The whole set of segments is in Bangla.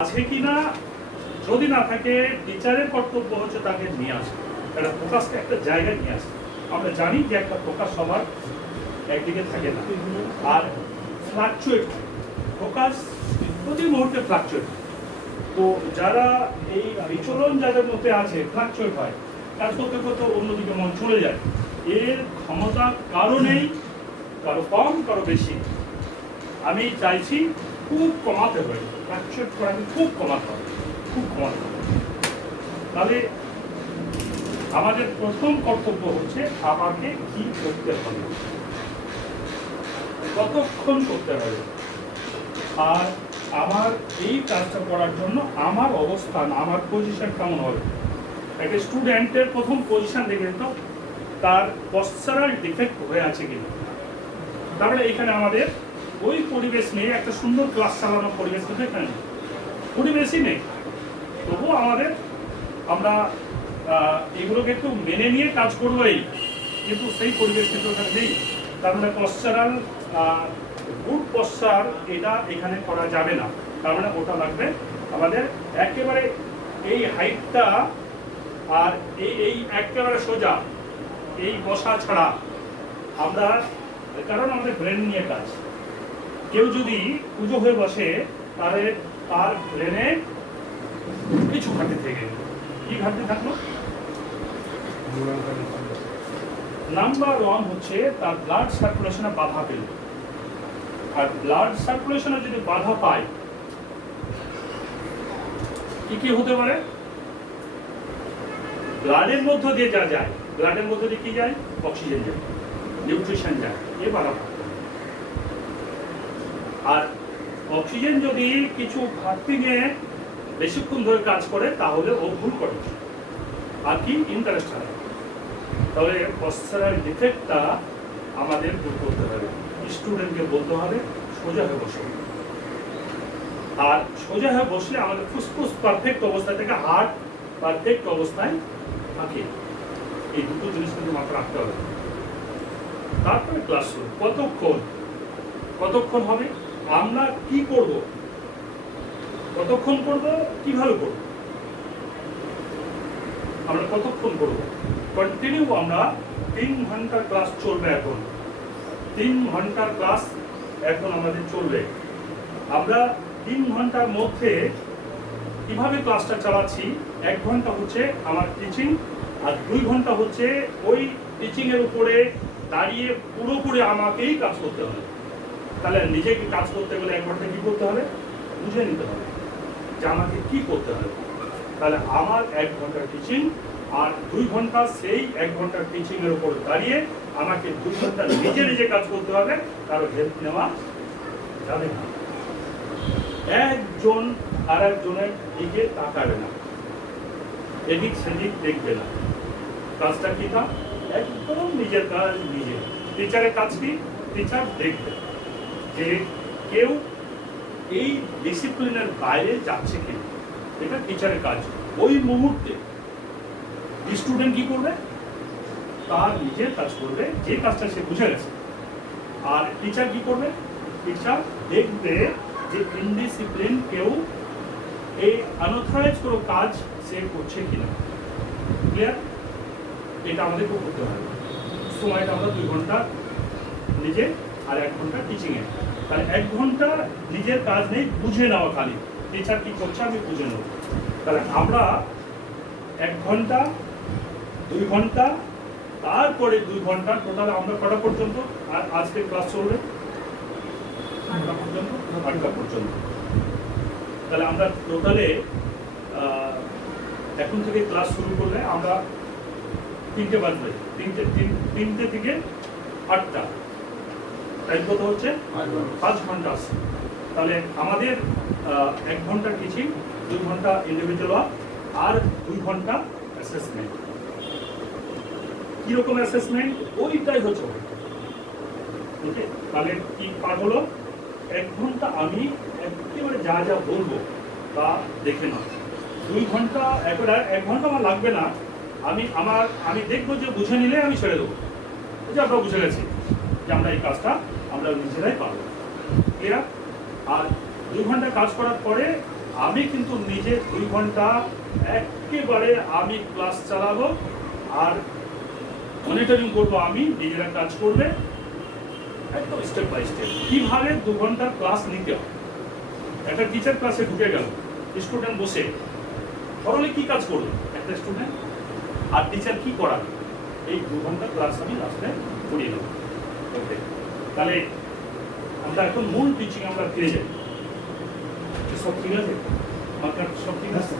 আছে কিনা, যদি না থাকে টিচারের কর্তব্য হচ্ছে তাকে নিয়ে আসা, একটা ফোকাসকে একটা জায়গায় নিয়ে আসা। আমরা জানি যে একটা ফোকাস সবার একদিকে থাকে না, আর ফ্লাকচুয়েট, ফোকাস প্রতি মুহূর্তে ফ্লাকচুয়েট। তো যারা এই বিচলন যাদের মধ্যে আছে, ফ্লাকচুয়েট হয়, কাজ করতে করতে অন্যদিকে মন চলে যায়, এর ক্ষমতা কারো নেই, কারো কম কারো বেশি। আমি চাইছি খুব কমাতে হবে, ফ্লাকচুয়েট করাকে খুব কমাতে হবে, খুব কমাতে হবে। তাহলে আমাদের প্রথম কর্তব্য হচ্ছে আমাকে কি করতে হবে, কতক্ষণ করতে হবে, আর আমার এই কাজটা করার জন্য আমার অবস্থান, আমার পজিশন কেমন হবে। একটা স্টুডেন্টের প্রথম পজিশন দেখে তো তার পশ্চারাল ডিফেক্ট হয়ে আছে কিনা। তাহলে এখানে আমাদের ওই পরিবেশ নেই, একটা সুন্দর ক্লাস চালানোর পরিবেশ কিন্তু এখানে নেই, পরিবেশই নেই। তবুও আমরা এগুলোকে একটু মেনে নিয়ে কাজ করবোই, কিন্তু সেই পরিবেশ কিন্তু ওখানে নেই। তার মানে পশ্চারাল গুড পশ্চার এটা এখানে করা যাবে না। তার মানে ওটা লাগবে আমাদের একেবারে এই হাইটটা, আর এই একেবারে সোজা এই বসা ছাড়া আমরা, কারণ আমাদের ব্রেন নিয়ে কাজ। কেউ যদি পুজো হয়ে বসে তাহলে তার ব্রেনে কিছু ঘাটতি থেকে, কি ঘাটতি থাকলো? নাম্বার ওয়ান হচ্ছে তার ব্লাড সার্কুলেশনে বাধা পেল। আর ব্লাড সার্কুলেশনে যদি বাধা পায় কি কি হতে পারে? ব্লাডের মধ্য দিয়ে যা যায়, ব্লাডের মধ্য দিয়ে কি যায়? অক্সিজেন যায়, নিউট্রিশন যায়, এ বাধা পায়। আর অক্সিজেন যদি কিছু ঘাটতি নিয়ে বেশিক্ষণ ধরে কাজ করে তাহলে ও ভুল করে, আর কি ইন্টারেস্ট হয়। তাহলে পশ্চারাল ডিফেক্টটা আমাদের দূর করতে হবে। স্টুডেন্টকে বলতে হবে সোজা হয়ে বসো, আর সোজা হয়ে বসলে আমাদের ফুসফুস পারফেক্ট অবস্থা থেকে হার্ট পারফেক্ট অবস্থায় থাকে। এই দুটো জিনিস কিন্তু মাথায় রাখতে হবে। তারপরে ক্লাস শুরু। কতক্ষণ হবে, আমরা কি করব, কতক্ষণ করব, কিভাবে করব, আমরা কতক্ষণ করব। কন্টিনিউ আমরা 3 ঘন্টার ক্লাস চলবে। এখন 3 ঘন্টার ক্লাস এখন আমাদের চলবে। আমরা 3 ঘন্টার মধ্যে কিভাবে ক্লাসটা চালাচ্ছি, 1 ঘন্টা হচ্ছে আমার টিচিং, আর 2 ঘন্টা হচ্ছে ওই টিচিংয়ের উপরে দাঁড়িয়ে পুরোপুরি আমাকেই কাজ করতে হবে। তাহলে নিজেকে কাজ করতে গেলে 1 ঘন্টা কি করতে হবে, বুঝে নিতে হবে যে আমাকে কি করতে হবে। তাহলে আমার 1 ঘন্টার টিচিং, আর 2 ঘন্টা সেই 1 ঘন্টার টিচিং এর উপর দাঁড়িয়ে আমাকে 2 ঘন্টা নিজে কাজ করতে হবে, কারো হেল্প নেওয়া যাবে না। একজন আর একজনের দিকে তাকাবে না, এদিক সেদিক দেখবে না। কাজটা কি, তা একদম নিজের কাজ নিজে। টিচারের কাজ কি, টিচার দেখবে যে কেউ এই ডিসিপ্লিনের বাইরে যাচ্ছে কিনা, এটা টিচারের কাজ। ওই মুহূর্তে স্টুডেন্ট কি করবে, তার নিজের কাজ করবে, যে কাজটা সে বুঝে গেছে। আর টিচার কি করবে, টিচার দেখবে যে ইনডিসিপ্লিন কেউ এই আনঅথরাইজ কোনো কাজ সে করছে কিনা। ক্লিয়ার? এটা আমাদেরকে করতে হবে। সময়টা আমরা 2 ঘন্টা নিজে আর 1 ঘন্টা টিচিংয়ে। তাহলে 1 ঘন্টা নিজের কাজ নেই, বুঝে নেওয়া খালি, টিচার কি করছে আমি বুঝে নেব। তাহলে আমরা 1 ঘন্টা, 2 ঘন্টা, তারপরে 2 ঘন্টা, টোটাল আমরা কটা পর্যন্ত আর আজকে ক্লাস চলবে? 8টা পর্যন্ত। তাহলে আমরা টোটালে এখন থেকে ক্লাস শুরু করলে আমরা 3টে বাজবে, 3টে থেকে 8টা, টাইম কত হচ্ছে? 5 ঘন্টা আছে। তাহলে আমাদের 1 ঘন্টা টিচিং, 2 ঘন্টা ইন্ডিভিজুয়াল, আর 2 ঘন্টা অ্যাসেসমেন্ট। কিরকম অ্যাসেসমেন্ট, ওইটাই হচ্ছে। ওকে, তাহলে কি পাঠ হলো? 1 ঘন্টা আমি একেবারে যা যা বলবো তা দেখে নাও। 2 ঘন্টা, একবারে 1 ঘন্টা আমার লাগবে না। আমি দেখবো যে বুঝে নিলে আমি ছেড়ে দেবো, যে আমরা বুঝে গেছি যে আমরা এই কাজটা আমরা নিজেরাই পারবো। ক্লিয়ার? আর 2 ঘন্টা কাজ করার পরে আমি কিন্তু নিজে 2 ঘন্টা একেবারে আমি ক্লাস চালাবো আর মনিটরিং করবো, আমি নিজেরা কাজ করবে একদম স্টেপ বাই স্টেপ কিভাবে 2 ঘন্টার ক্লাস নিতে হয়। একটা টিচার ক্লাসে ঢুকে গেল, স্টুডেন্ট বসে সরলে কি কাজ করবে একটা স্টুডেন্ট, আর টিচার কি করাবে, এই 2 ঘন্টা ক্লাস আমি লাস্টে করিয়ে দেবো। ওকে, তাহলে আমরা এখন মূল টিচিং আমরা ফিরে যাই। সব ঠিক আছে, আপনার সব ঠিক আছে?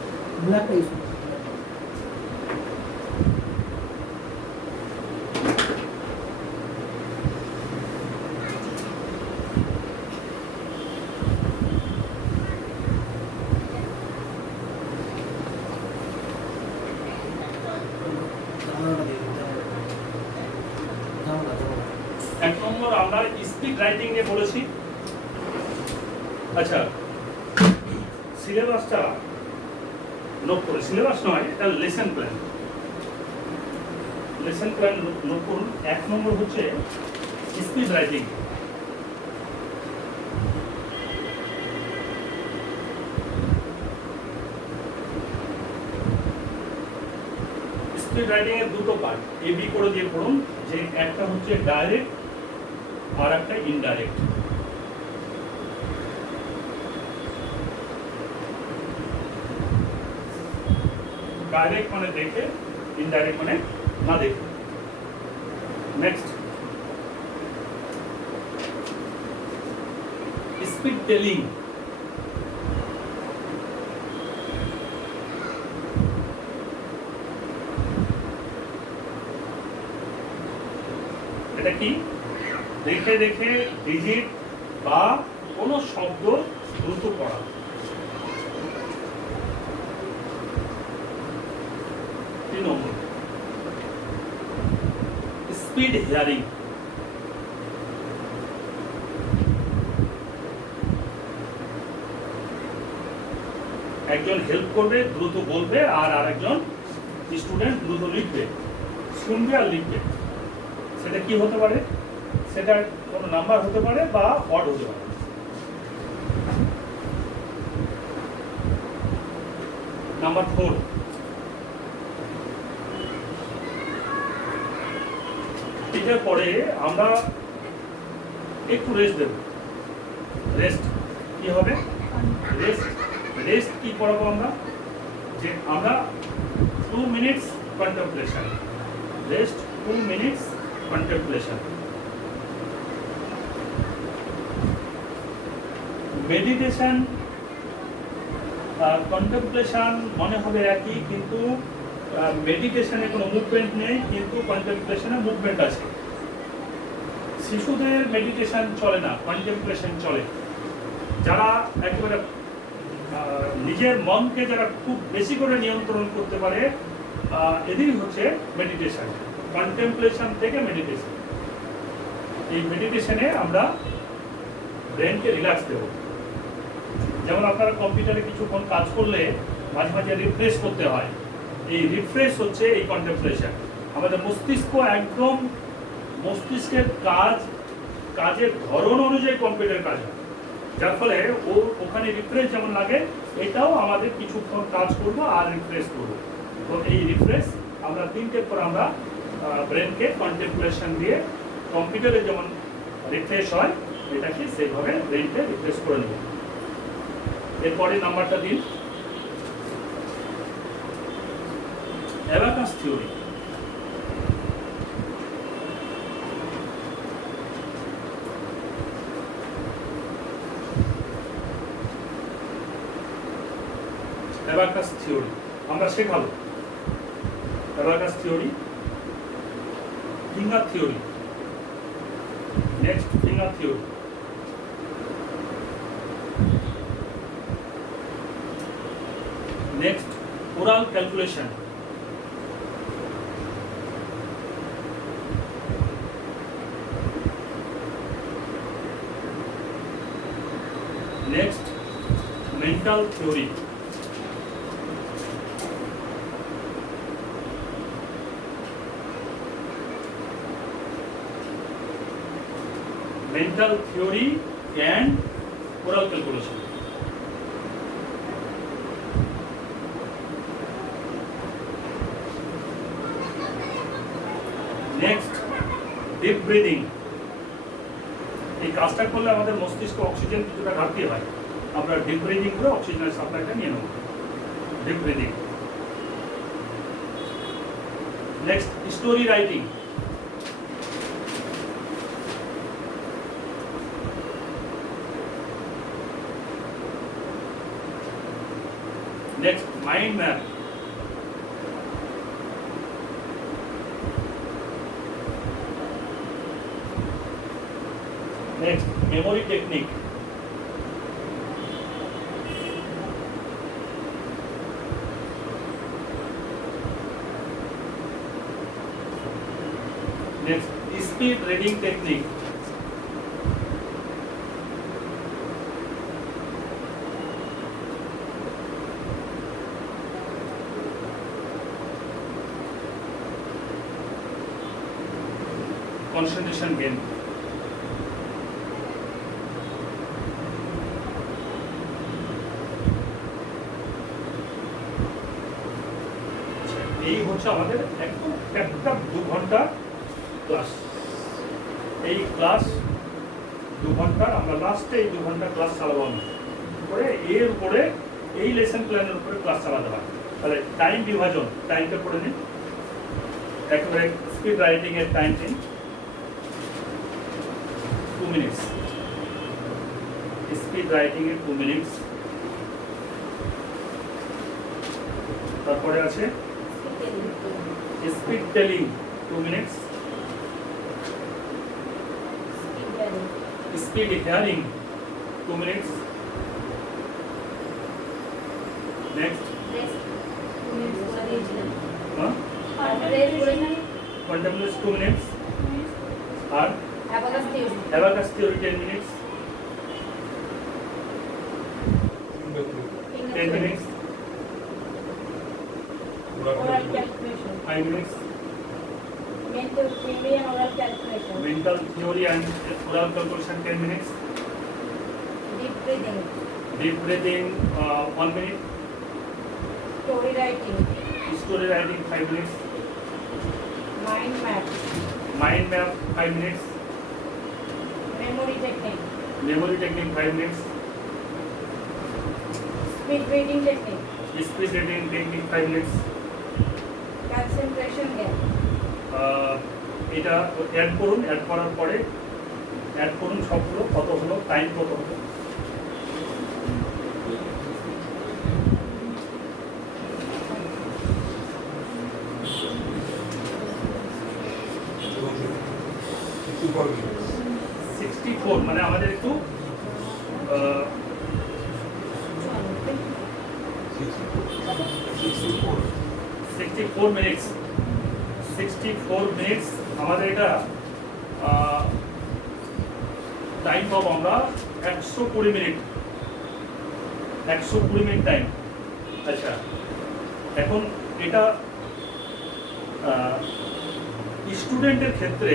এক নম্বর আমরা স্পিড রাইটিং নিয়ে বলেছি। আচ্ছা, সিলেবাসটা নোট করে, সিলেবাস নয়, এটা lesson plan. Lesson plan note করুন। 1 নম্বর হচ্ছে স্পিড রাইটিং। স্পিড রাইটিং এর দুটো পার্ট এ বি করে দিয়ে পড়ুন, যে একটা হচ্ছে ডাইরেক্ট আর একটা ইনডাইরেক্ট। ডাইরেক্ট মানে দেখে, ইনডাইরেক্ট মানে না দেখে। Next speed telling. এটা কি? দেখে দেখে ডিজিট বা কোনো শব্দ দ্রুত পড়া। নম্বর স্পিড হিয়ারিং। একজন হেল্প করবে, দ্রুত বলবে, আর আরেকজন স্টুডেন্ট দ্রুত লিখবে, শুনবে আর লিখবে। সেটা কি হতে পারে? সেটা কোনো নাম্বার হতে পারে বা ওয়ার্ড হতে পারে। নাম্বার 4 এটার পরে আমরা একটু রেস্ট দেব। রেস্ট কি হবে? রেস্ট কি করাবো আমরা? যে আমরা 2 minutes contemplation. Rest 2 minutes contemplation. Meditation contemplation মনে হবে একই, কিন্তু মেডিটেশনে কোনো মুভমেন্ট নেই, কিন্তু কন্টেম্পলেশনে মুভমেন্ট আছে। শিশুদের মেডিটেশন চলে না, কন্টেম্পলেশন চলে। যারা একেবারে নিজের মনকে যারা খুব বেশি করে নিয়ন্ত্রণ করতে পারে, এদেরই হচ্ছে মেডিটেশন। কন্টেম্পলেশন থেকে মেডিটেশন। এই মেডিটেশনে আমরা ব্রেনকে রিল্যাক্স দেব। যেমন আপনারা কম্পিউটারে কিছুক্ষণ কাজ করলে মাঝে মাঝে রিফ্রেশ করতে হয়, এই রিফ্রেশ হচ্ছে এই কন্টেম্পলেশন। আমাদের মস্তিষ্ক একদম মস্তিষ্কের কাজের ধরন অনুযায়ী কম্পিউটার কাজ হয়, যার ফলে ওখানে রিফ্রেশ যেমন লাগে, এটাও আমাদের কিছুক্ষণ কাজ করবো আর রিফ্রেশ করবো। তো এই রিফ্রেশ আমরা 3টের পর আমরা ব্রেনকে কন্টেম্পলেশন দিয়ে কম্পিউটারে যেমন রিফ্রেশ হয়, এটাকে সেইভাবে ব্রেনকে রিফ্রেশ করে নেব। এরপরে নাম্বারটা দিন, অ্যাবাকাস থিওরি। অ্যাবাকাস থিওরি আমরা শেখাবো। Abacus theory, finger theory. Next finger theory. Next oral calculation. Next mental theory. mental theory and oral calculation. Deep breathing. এই কাজটা করলে আমাদের মস্তিষ্ক অক্সিজেন কিছুটা ঘাটতি হয়, আমরা ডিপ ব্রিদিং করে অক্সিজেনের সাপ্লাইটা নিয়ে নেব। Deep breathing. Next, story writing. Next, mind map. Next, memory technique. Next, speed reading technique. Concentration gain. এই হচ্ছে আমাদের একদম একটা 2 ঘন্টা ক্লাস। এই ক্লাস 2 ঘন্টা, আমরা লাস্টে এই 2 ঘন্টা ক্লাস চালাবো করে, এর উপরে এই লেসন প্ল্যানের উপরে ক্লাস চালাতে হয়। তাহলে টাইম বিভাজন, টাইমটা পড়ে নিন একেবারে। স্পিড রাইটিং এর টাইম দিন 2 মিনিটস। স্পিড রাইটিং এর 2 মিনিটস। তারপরে আছে speed telling 2 minutes. Speed hearing 2 minutes. Next, continuous 2 minutes. আর abacus theory 10 minutes. 10 minutes. 5 minutes. Mental theory and oral calculation 10 minutes. Deep breathing 1 minute. Story writing 5 minutes. Mind map 5 minutes. Memory technique 5 minutes. Speed reading technique 5 minutes. Concentration gain. এটা অ্যাড করুন, অ্যাড করার পরে অ্যাড করুন সবগুলো, কত হলো, টাইম কত হলো। মানে আমাদের একটু 64 মিনিটস। 64 মিনিটস আমাদের এটা টাইম পাবো আমরা 120 মিনিট। 120 minute time. আচ্ছা, এখন এটা স্টুডেন্টের ক্ষেত্রে,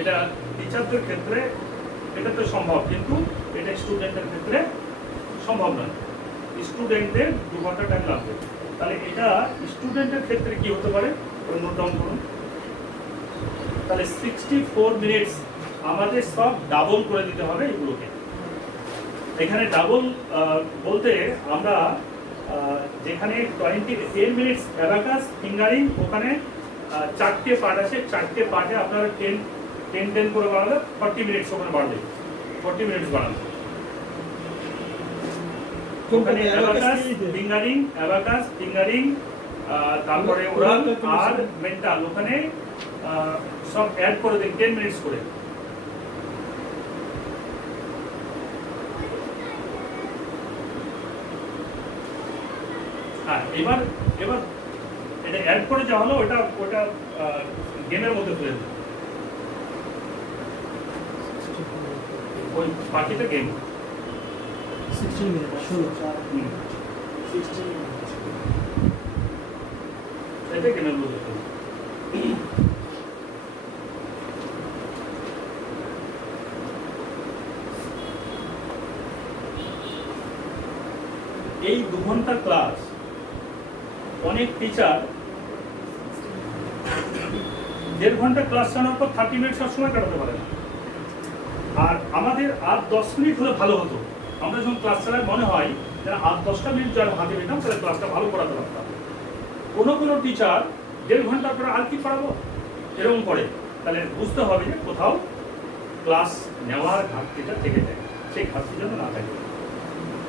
এটা টিচারদের ক্ষেত্রে এটা তো সম্ভব, কিন্তু এটা স্টুডেন্টের ক্ষেত্রে সম্ভব নয়। স্টুডেন্টদের 2 ঘন্টা টাইম লাগবে। তাহলে এটা স্টুডেন্টের ক্ষেত্রে কি হতে পারে, নোট ডাউন করুন। তাহলে 64 মিনিটস আমাদের সব ডাবল করে দিতে হবে এগুলোকে। এখানে ডাবল বলতে আমরা যেখানে 10 মিনিটস অ্যাবাকাস ফিঙ্গারিং, ওখানে 4টে পার্ট আছে, 4টে পার্টে আপনারা 10 করে বাড়ালে 40 মিনিটস ওখানে বাড়বে। 40 মিনিটস বাড়াবে ওখানে অ্যাবাকাস ফিঙ্গারিং, তারপরে ওরাল আর মেন্টাল, ওখানে সব অ্যাড করে দিন 10 মিনিটস করে। হ্যাঁ, এবার এটা অ্যাড করে যা হলো ওটা গেমের মধ্যে ফেলে দেবে, ওই বাকিটা গেম। 16 মিনিট 16 এটা গেমের মধ্যে ফেলে। এই 2 ঘন্টা ক্লাস অনেক টিচার 1.5 ঘন্টা ক্লাস চালানোর পর 30 মিনিট সব সময় কাটাতে পারে না। আর আমাদের আর 10 মিনিট হলে ভালো হতো। আমরা যখন ক্লাস চালাই মনে হয় যে আর 10টা মিনিট যারা হাতে পেতাম তাহলে ক্লাসটা ভালো করাতে পারতাম। কোনো টিচার 1.5 ঘন্টা পরে আর কি পড়াবো এরকম করে, তাহলে বুঝতে হবে যে কোথাও ক্লাস নেওয়ার ঘাটতিটা থেকে যায়, সেই ঘাটতি যেন না থাকে।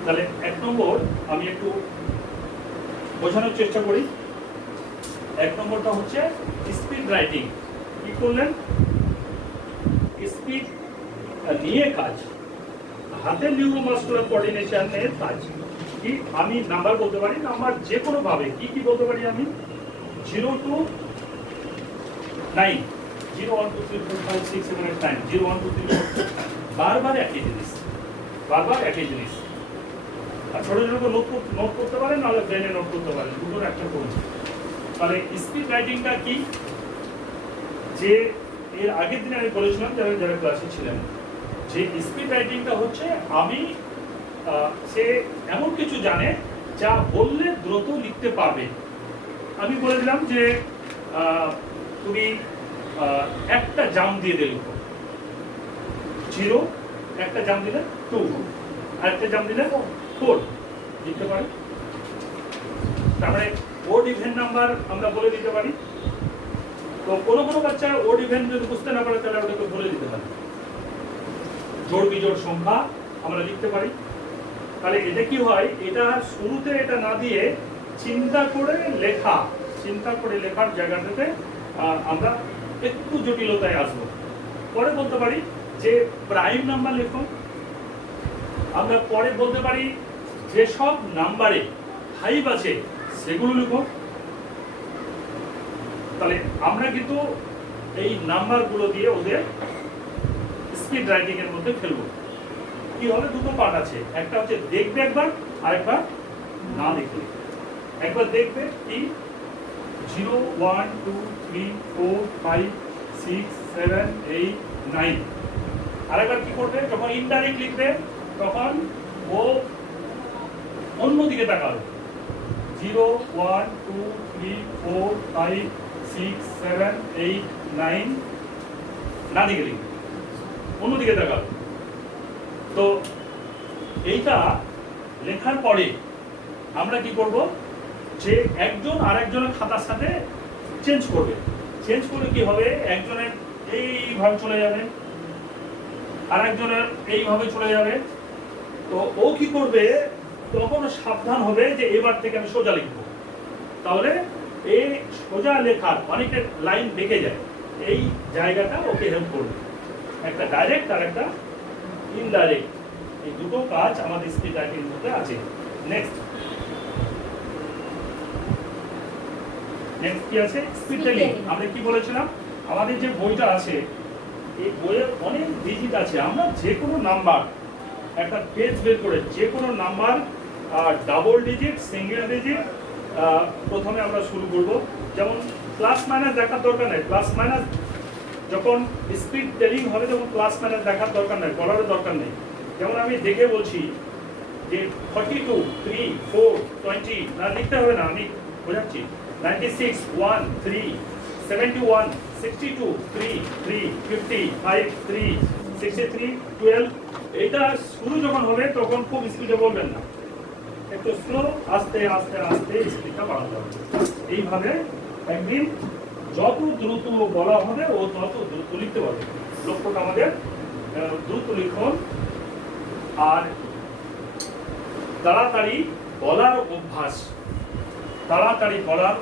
তাহলে 1 নম্বর আমি একটু বোঝানোর চেষ্টা করি। 1 নম্বরটা হচ্ছে স্পিড রাইটিং। কি করলেন? স্পিড নিয়ে কাজ, হাতের নিউরোমাস্কুলার কোঅর্ডিনেশনের কাজ কি। আমি নাম্বার বলতে পারি, নাম্বার যে কোনো ভাবে কি বলতে পারি আমি 0 to 9, 0 1 2 3 4 5 6 7 8 9, 0 1 2 3 4 বারবার একই জিনিস, বারবার একই জিনিস। আর ছোট ছোট নোট করতে পারেন, নাহলে ব্রেনে নোট করতে পারেন, দুটোর একটা করুন। তাহলে স্পিড রাইটিংটা কি, যে এর আগের দিনে আমি বলেছিলাম যারা ক্লাসে ছিলেন, যে স্পিড রাইটিংটা হচ্ছে আমি সে এমন কিছু জানে যা বললে দ্রুত লিখতে পারবে। আমি বলে দিলাম যে তুমি একটা জাম দিয়ে দিলে 0, একটা জাম দিলে 2, আর একটা জাম দিলে 4 লিখতে পারি। তার মানে ওড ইভেন নাম্বার আমরা বলে দিতে পারি। তো কোনো বাচ্চা ওড ইভেন যদি বুঝতে না পারে তাহলে ওটাকে বলে দিতে পারি। জোড় বিজোড় সংখ্যা আমরা লিখতে পারি। তাহলে এটা কি হয়, এটা শুরুতে এটা না দিয়ে চিন্তা করে লেখার জায়গাটাতে আমরা একটু জটিলতায় আসবো। পরে বলতে পারি যে প্রাইম নাম্বার লিখুন। আমরা পরে বলতে পারি যেসব নাম্বারে 5 আছে সেগুলো লিখুন। তাহলে আমরা কিন্তু এই নাম্বারগুলো দিয়ে ওদের স্পিড রাইটিং এর মধ্যে ফেলবো। কি হবে, দুটো পার্ট আছে, একটা হচ্ছে দেখবে একবার, আরেকবার না দেখবে। একবার দেখবে কি 0 1 2 3 4 5 6 7 8 9। আরেকবার কি করবে, যখন ইনডাইরেক্ট লিখবে তখন ও অন্যদিকে তাকাবে। 0 1 2 3 4 5 6 7 8 9 না দিকে লিখবে, অন্যদিকে তাকাবে। তো এইটা লেখার পরে আমরা কি করব, যে একজন আরেকজনের খাতার সাথে চেঞ্জ করবে। চেঞ্জ করলে কি হবে, একজনের এইভাবে চলে যাবে, আরেকজনের এইভাবে চলে যাবে। তো ও কি করবে, তখন সাবধান হবে যে এবার থেকে আমি সোজা লিখবো। তাহলে এই সোজা লেখার অনেকের লাইন দেখে যায়, এই জায়গাটা ওকে হেল্প করবে। একটা ডাইরেক্ট আর একটা ইনডাইরেক্ট, এই দুটো কাজ আমাদের স্পিড রাইটিং এর মধ্যে আছে। নেক্সট কি আছে, স্পিড টেলিং। আমরা কি বলেছিলাম, আমাদের যে বইটা আছে এই বইয়ের অনেক ডিজিট আছে। আমরা যে কোনো নাম্বার একটা পেজ বের করে যে কোনো number double digit, single digit প্রথমে আমরা শুরু করব। যেমন প্লাস মাইনাস দেখার দরকার নেই, প্লাস মাইনাস যখন স্পিড টেলিং হবে তখন প্লাস মাইনাস দেখার দরকার নেই, বলার দরকার নেই। যেমন আমি দেখে বলছি যে 42 3 4 20 না লিখতে হবে না, আমি বোঝাচ্ছি 96 1 3 71 62 3 3 50 5 3 63 12। এটা শুরু যখন হবে তখন খুব স্পিডে বলবেন না, একটু স্লো, আস্তে আস্তে আস্তে স্পিডটা বাড়াতে হবে। এইভাবে একদিন যত দ্রুত বলা হবে ও তত দ্রুত লিখতে পারবে। লক্ষ্যটা আমাদের দ্রুত লিখন আর তাড়াতাড়ি বলার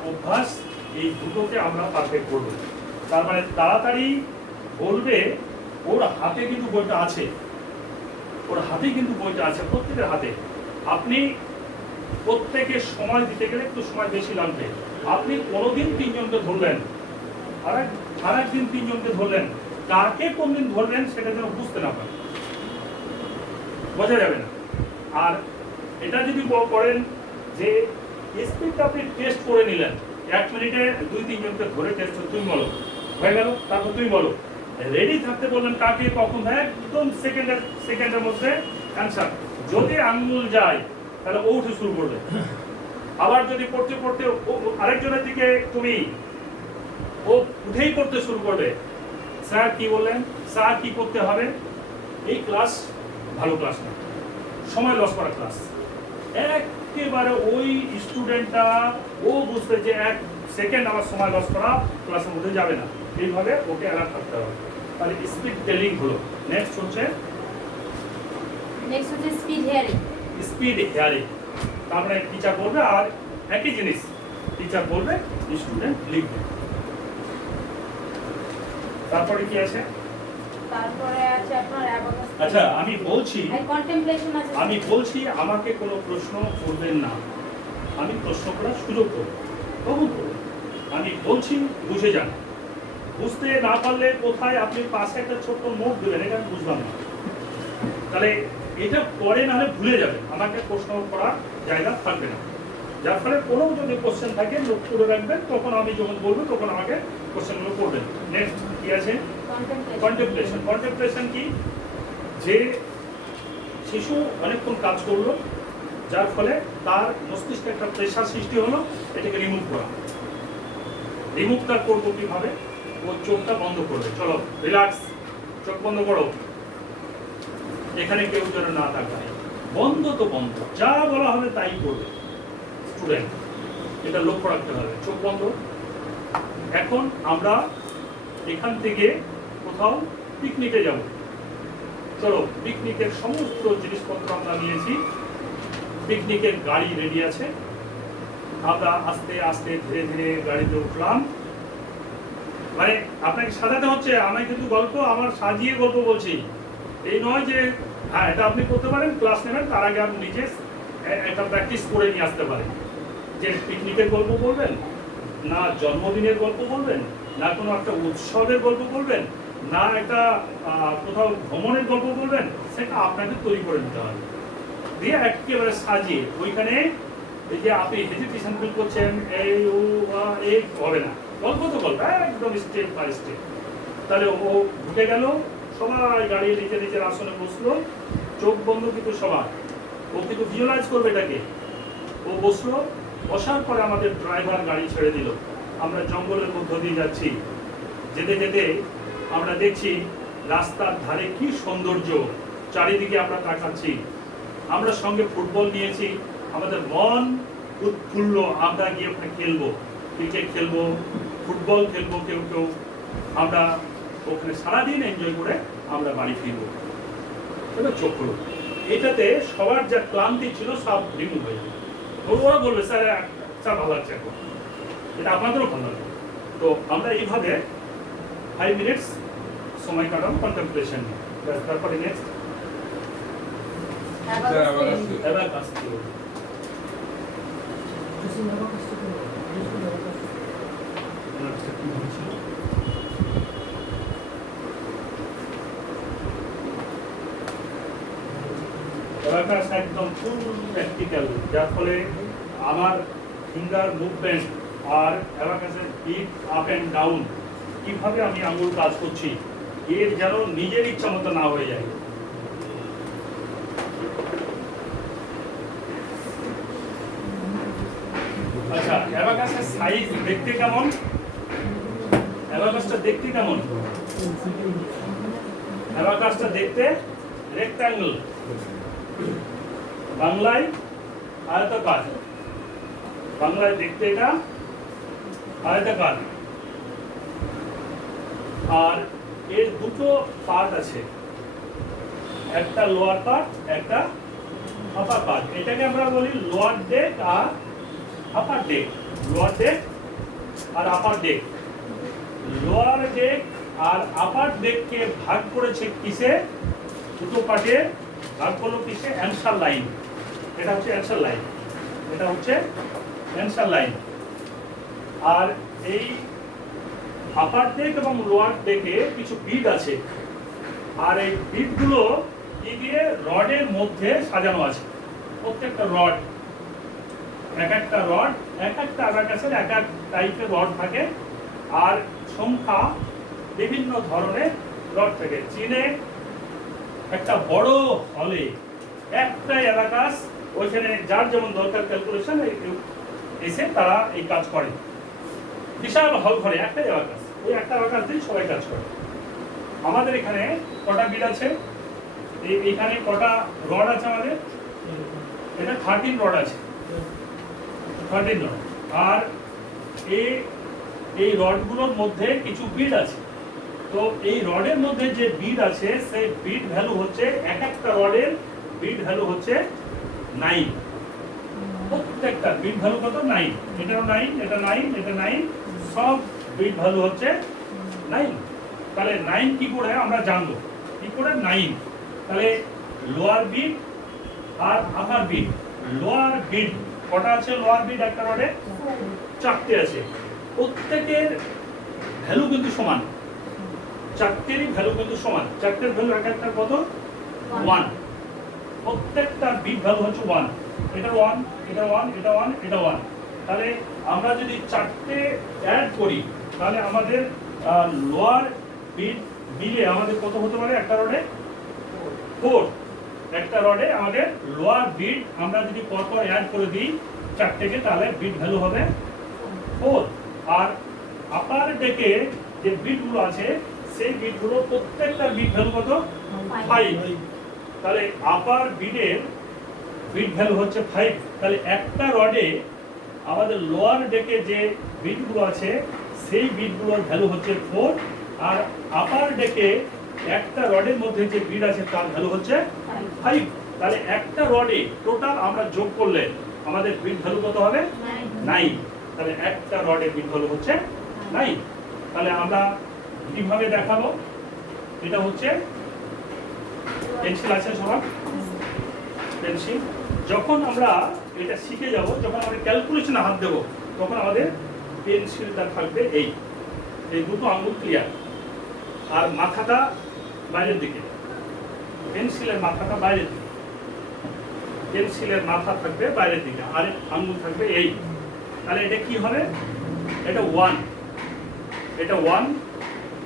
অভ্যাস, এই দুটোকে আমরা পারফেক্ট করব। তার মানে তাড়াতাড়ি বলবে, ওর হাতে কিন্তু বইটা আছে, প্রত্যেকের হাতে। আপনি প্রত্যেকের সময় দিতে গেলে একটু সময় বেশি লাগবে। আপনি কোনোদিন 3 জনকে ধরলেন, আর একদিন 3 জনকে ধরলেন, কাকে কোন দিন ধরবেন সেটা যেন বুঝতে না পারেন, বোঝা যাবে না। আর এটা যদি করেন যে স্পিডটা আপনি টেস্ট করে নিলেন, 1 মিনিটে 2-3 জনকে ধরে টেস্ট তুমি বলো, হয়ে গেল, তারপর তুমি বলো, রেডি থাকতে বললেন কাকে কখন, একদম সেকেন্ডের মধ্যে অ্যান্সার। যদি আঙ্গুল যায় তাহলে ও উঠে শুরু করবে। আবার যদি পড়তে পড়তে আরেকজনের দিকে তুমি ও উঠেই করতে শুরু করবে, স্যার কি বললেন, স্যার কি করতে হবে। এই ক্লাস ভালো ক্লাস না, সময় লস করা ক্লাস। একেবারে ওই স্টুডেন্টটা ও বুঝবে যে 1 সেকেন্ড আমার সময় লস করা ক্লাসের মধ্যে যাবে না, এইভাবে ওকে অ্যালার্ট থাকতে হবে। তাহলে স্পিড টেলিং হলো। নেক্সট হচ্ছে স্পিড হিয়ারিং। স্পিড হিয়ারিং, তার মানে টিচার বলবে আর একই জিনিস টিচার বলবে, স্টুডেন্ট লিখবে। তারপরে কি আছে? তারপরে আছে আপনার অ্যাবাকাস। আচ্ছা আমি বলছি, কন্টেমপ্লেশন আছে। আমি বলছি আমাকে কোনো প্রশ্ন করবেন না, আমি প্রশ্ন করার সুযোগ করব, কখন করব আমি বলছি, বুঝে যান। বুঝতে না পারলে কোথায় আপনি পাশে একটা ছোট্ট নোট দেবেন, এটা আমি বুঝলাম না, তাহলে এটা পরে না হলে ভুলে যাবেন, আমাকে প্রশ্ন করার জায়গা থাকবে না। যার ফলে কোনো যদি কোশ্চেন থাকে নোট করে রাখবেন, তখন আমি যখন বলবো তখন আমাকে কোশ্চেনগুলো করবেন। নেক্সট কি আছে? কন্টেমপ্লেশন। কন্টেমপ্লেশন কি? যে শিশু অনেকক্ষণ কাজ করলো, যার ফলে তার মস্তিষ্কে একটা প্রেশার সৃষ্টি হলো, এটাকে রিমুভ করা। রিমুভ তার করবো কিভাবে? ও চোখটা বন্ধ করবে, চলো রিল্যাক্স, চোখ বন্ধ করো, এখানে কেউ যেন না তাকায়, বন্ধ তো বন্ধ, যা বলা হবে তাই করবে স্টুডেন্ট, এটা লক্ষ্য রাখতে হবে, চোখ বন্ধ। এখন আমরা এখান থেকে কোথাও পিকনিকে যাব, চলো পিকনিকের সমস্ত জিনিসপত্র আমরা নিয়েছি, পিকনিকের গাড়ি রেডি আছে, আমরা আস্তে আস্তে ধীরে ধীরে গাড়িতে উঠলাম। মানে আপনাকে সাজাতে হচ্ছে, আমি কিন্তু গল্প আমার সাজিয়ে গল্প বলছি, এই নয় যে হ্যাঁ এটা আপনি করতে পারেন, ক্লাস নেবেন, তার আগে আপনি নিজে একটা প্র্যাকটিস করে নিয়ে আসতে পারেন। যে পিকনিকের গল্প বলবেন, না জন্মদিনের গল্প বলবেন, না কোনো একটা উৎসবের গল্প বলবেন, না একটা কোথাও ভ্রমণের গল্প বলবেন, সেটা আপনাকে তৈরি করে নিতে হবে, দিয়ে একেবারে সাজিয়ে ওইখানে এই যে আপনি হেজিটেশন ফিল করছেন, এই ও এই হবে না, গল্প তো গল্প একদম স্টেপ বাই স্টেপ। তাহলে ও ঢুকে গেল, সবাই গাড়ি নিজের নিজের আসনে বসলো, চোখ বন্ধ কিন্তু সবার, ও কিন্তু ভিজুয়ালাইজ করবে এটাকে। ও বসলো, বসার পরে আমাদের ড্রাইভার গাড়ি ছেড়ে দিল, আমরা জঙ্গলের মধ্য দিয়ে যাচ্ছি, যেতে যেতে আমরা দেখছি রাস্তার ধারে কি সৌন্দর্য, চারিদিকে আমরা তাকাচ্ছি, আমরা সঙ্গে ফুটবল নিয়েছি, আমাদের মন উৎফুল্ল, আমরা গিয়ে ওখানে খেলবো, ক্রিকেট খেলবো, ফুটবল খেলবো, কেউ কেউ, আমরা ওখানে সারাদিন এনজয় করে আমরা বাড়ি ফিরবো। এবার চোখ করো, এটাতে সবার যা ক্লান্তি ছিল সব রিমুভ হয়ে যাবে। ওরা বলবে স্যার স্যার ভালো লাগছে এখন, এটা আপনাদেরও ভালো লাগবে। তো আমরা এইভাবে 5 মিনিটস সময় কাটাম কন্টেমপ্লেশন নিয়ে। তারপরে নেক্সট অ্যাবাকাস থিওরি। অ্যাবাকাস একদম ফুল প্র্যাকটিক্যাল, যার ফলে আমার ফিঙ্গার মুভমেন্ট আর অ্যাবাকাসের বিট আপ অ্যান্ড ডাউন, কিভাবে আমি আঙুল কাজ করছি, এর যেন নিজের ইচ্ছা মতো না হয়ে যায়। আচ্ছা অ্যাবাকাসের সাইজ দেখতে কেমন? অ্যাবাকাসটা দেখতে কেমন? অ্যাবাকাসটা দেখতে রেক্ট্যাঙ্গেল, বাংলায় আয়তাকার, বাংলায় দেখতে এটা আয়তাকার। আর এর দুটো পার্ট আছে, একটা লোয়ার পার্ট, একটা আপার পার্ট। এটাকে আমরা বলি লোয়ার ডেক আর আপার ডেক, লোয়ার ডেক আর আপার ডেক। লোয়ার ডেক আর আপার ডেককে ভাগ করেছে কিসে? দুটো পার্টে ভাগ করলো কিসে? Answer line. এটা হচ্ছে অ্যানসার লাইন, এটা হচ্ছে অ্যানসার লাইন। আর এই আপার ডেক এবং লোয়ার ডেকে কিছু বিট আছে, আর এই বিটগুলো কি দিয়ে? রডের মধ্যে সাজানো আছে। প্রত্যেকটা রড, এক একটা রড, এক একটা অ্যাবাকাসের এক এক টাইপের রড থাকে, আর সংখ্যা বিভিন্ন ধরনের রড থাকে। চীনে একটা বড় হলে একটাই অ্যাবাকাস, ওইখানে যার যেমন দরকার ক্যালকুলেশন এসে তারা এই কাজ করে। বিশাল হল ঘরে একটাই অ্যাবাকাস, ওই একটা অ্যাবাকাস দিয়ে সবাই কাজ করে। আমাদের এখানে কটা বিট আছে, এইখানে কটা রড আছে আমাদের, এটা 13 রড আছে, 13 রড। আর এই রডগুলোর মধ্যে কিছু বিট আছে। তো এই রডের মধ্যে যে বিট আছে সেই বিট ভ্যালু হচ্ছে, এক একটা রডের বিট ভ্যালু হচ্ছে 9। প্রত্যেকটা বিট ভ্যালু কত? 9। এটাও 9, এটা 9, এটা 9, সব বিট ভ্যালু হচ্ছে 9। তাহলে 9 কি করে আমরা জানবো? কি করে 9? তাহলে লোয়ার বিট আর আপার বিট। লোয়ার বিট কটা আছে? লোয়ার বিট একটা রডে 4টে আছে। প্রত্যেকের ভ্যালু কিন্তু সমান, 4টেরই ভ্যালু কিন্তু সমান। 4টের ভ্যালু এক একটা কত? 1। প্রত্যেকটা বিট ভ্যালু হচ্ছে 1। এটা 1, এটা 1, এটা 1, এটা 1। তাহলে আমরা যদি 4টে অ্যাড করি তাহলে আমাদের লোয়ার বিট মিলে আমাদের কত হতে পারে? একটা রডে 4। একটা রডে আমাদের লোয়ার বিট আমরা যদি পরপর অ্যাড করে দিই 4টেকে, তাহলে বিট ভ্যালু হবে 4। আর আপার ডেকে যে বিটগুলো আছে সেই বিটগুলো প্রত্যেকটা বিট ভ্যালু কত? 5। তাহলে আপার বিটের বিট ভ্যালু হচ্ছে 5। তাহলে একটা রডে আমাদের লোয়ার ডেকে যে বিটগুলো আছে সেই বিটগুলোর ভ্যালু হচ্ছে 4। আর আপার ডেকে একটা রডের মধ্যে যে বিট আছে তার ভ্যালু হচ্ছে 5। তাহলে একটা রডে টোটাল আমরা যোগ করলে আমাদের বিট ভ্যালু কত হবে? 9। তাহলে একটা রডের বিট ভ্যালু হচ্ছে 9। তাহলে আমরা কিভাবে দেখাবো? এটা হচ্ছে পেন্সিল আছে সবার, পেন্সিল। যখন আমরা এটা শিখে যাব, যখন আমরা ক্যালকুলেশনে হাত দেবো, তখন আমাদের পেন্সিলটা থাকবে এই দুটো আঙুল ক্লিয়ার, আর মাথাটা বাইরের দিকে। পেন্সিলের মাথাটা বাইরের দিকে, পেন্সিলের মাথা থাকবে বাইরের দিকে, আর আঙুল থাকবে এই। তাহলে এটা কি হবে? এটা 1, এটা 1,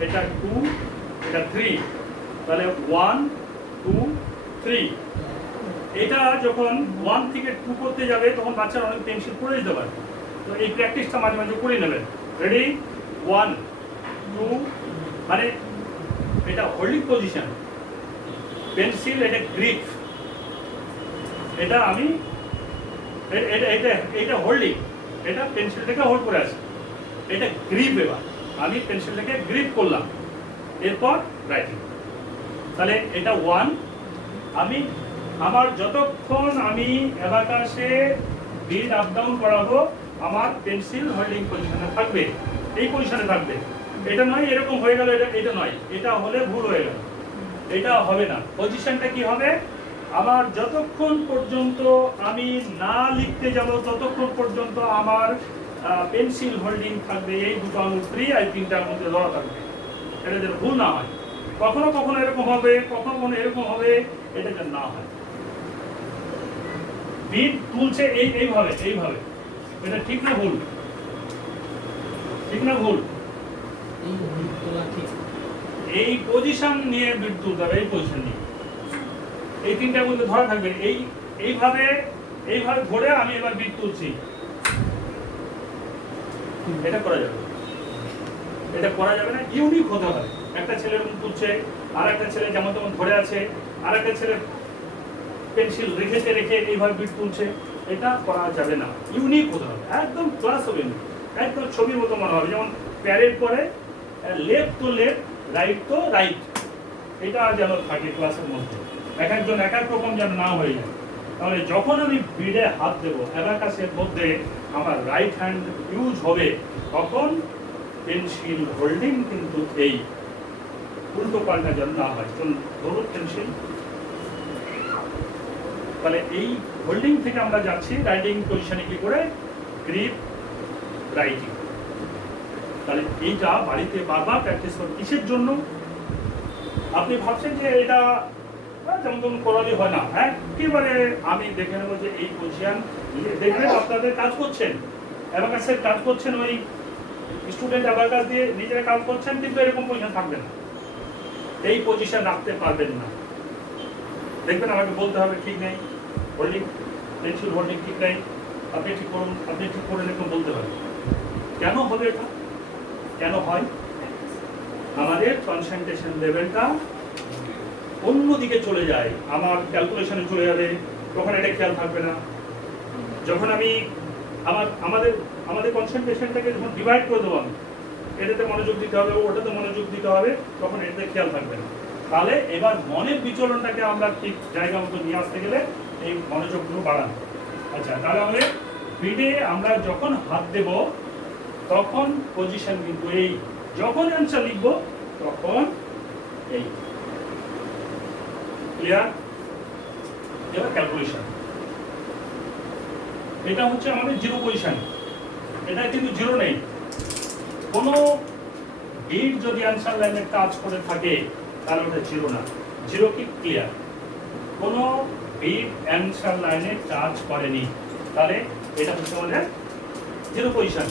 এটা 2, এটা 3। তাহলে 1, 2, 3। এটা যখন 1 থেকে 2 করতে যাবে তখন বাচ্চারা অনেক পেন্সিল পড়ে যেতে পারে। তো এই প্র্যাকটিসটা মাঝে মাঝে করে নেবেন। রেডি? 1, 2, মানে এটা হোল্ডিং পজিশন। পেন্সিল এটা গ্রিপ, এটা আমি এটা এটা এটা হোল্ডিং, এটা পেন্সিলটাকে হোল্ড করে আছে। এটা গ্রিপ। এবার আমি পেন্সিলটাকে গ্রিপ করলাম, এরপর রাইটিং। তাহলে এটা 1। আমি আমার যতক্ষণ আমি অ্যাবাকাসে বিট আপ ডাউন করাবো আমার পেন্সিল হোল্ডিং পজিশনে থাকবে, এই পজিশনে থাকবে। এটা নয় এরকম হয়ে গেল, এটা নয়, এটা হলে ভুল হয়ে গেল, এটা হবে না। পজিশনটা কি হবে? আমার যতক্ষণ পর্যন্ত আমি না লিখতে যাব ততক্ষণ পর্যন্ত আমার পেন্সিল হোল্ডিং থাকবে, এই দুটো আঙুল ফ্রি, আর 3টার মধ্যে ধরা থাকবে। এটা যেন ভুল না হয়। কখনো কখনো এরকম হবে, কখনো কখনো এরকম হবে, এটা যেন না হয়। বিট তুলছে এইভাবে এইভাবে, এটা ঠিক না ভুল? ঠিক না ভুল? এই পজিশন নিয়ে বিট তুলতে হবে, এই পজিশন নিয়ে, এই 3টার মধ্যে ধরা থাকবে। এইভাবে এইভাবে ধরে আমি এবার বিট তুলছি, এটা করা যাবে, এটা করা যাবে না। ইউনিক হতে হবে। একটা ছেলে এরকম তুলছে, আর একটা ছেলে যেমন তেমন ধরে আছে, আর একটা ছেলে পেন্সিল রেখে এইভাবে বিট তুলছে, এটা করা যাবে না। ইউনিক হতে হবে, একদম ক্লাস হবে, একদম ছবির মতো মনে হবে। যেমন প্যারেড করে লেফট তো লেফট, রাইট তো রাইট, এটা যেন থাকে ক্লাসের মধ্যে। এক একজন এক এক রকম যেন না হয়ে যায়। তাহলে যখন আমি বিডে হাত দেবো, অ্যাবাকাসের মধ্যে আমার রাইট হ্যান্ড ইউজ হবে, তখন পেন্সিল হোল্ডিং কিন্তু এই উল্টো পাল্টা যেন না হয়। ধরুন পেন্সিল, তাহলে এই হোল্ডিং থেকে আমরা যাচ্ছি রাইটিং পজিশনে কি করে? Grip, writing. তাহলে এইটা বাড়িতে বারবার প্র্যাকটিস করুন। কিসের জন্য? আপনি ভাবছেন যে এটা যেমন তেমন করালে হয় না, হ্যাঁ একেবারে আমি দেখে নেবো যে এই পজিশন দেখবেন আপনাদের কাজ করছেন, অ্যাবাকাসের কাজ করছেন, ওই স্টুডেন্ট অ্যাবাকাস দিয়ে নিজেরা কাজ করছেন, কিন্তু এরকম পজিশন থাকবে না, এই পজিশন রাখতে পারবেন না। দেখবেন আমাকে বলতে হবে ঠিক নেই, হোল্ডিং পেন্সিল হোল্ডিং ঠিক নেই, আপনি ঠিক করুন, আপনি ঠিক করে এরকম বলতে পারেন। কেন হবে এটা? কেন হয়? আমাদের কনসেন্ট্রেশন লেভেলটা অন্যদিকে চলে যায়, আমার ক্যালকুলেশনে চলে যাবে, তখন এটা খেয়াল থাকবে না। যখন আমি আমাদের কনসেন্ট্রেশনটাকে যখন ডিভাইড করে দেবো, আমি এটাতে মনোযোগ দিতে হবে, ওটাতে মনোযোগ দিতে হবে, তখন এটাতে খেয়াল থাকবে না। তাহলে এবার মনের বিচলনটাকে আমরা ঠিক জায়গা মতো নিয়ে আসতে গেলে এই মনোযোগগুলো বাড়ানো। আচ্ছা, তাহলে আমাদের বিডে আমরা যখন হাত দেব তখন পজিশন কিন্তু এই, যখন অ্যান্সার লিখবো তখন এই। ক্লিয়ার? এবার ক্যালকুলেশন, এটা হচ্ছে আমাদের জিরো পজিশন, এটা কিন্তু জিরো নেই। কোনো বিট যদি অ্যান্সার লাইনে কাজ করে থাকে তাহলে ওটা জিরো না। জিরো কি? ক্লিয়ার। কোনো বিট অ্যান্সার লাইনে কাজ করেনি তাহলে এটা হচ্ছে আমাদের জিরো পজিশন।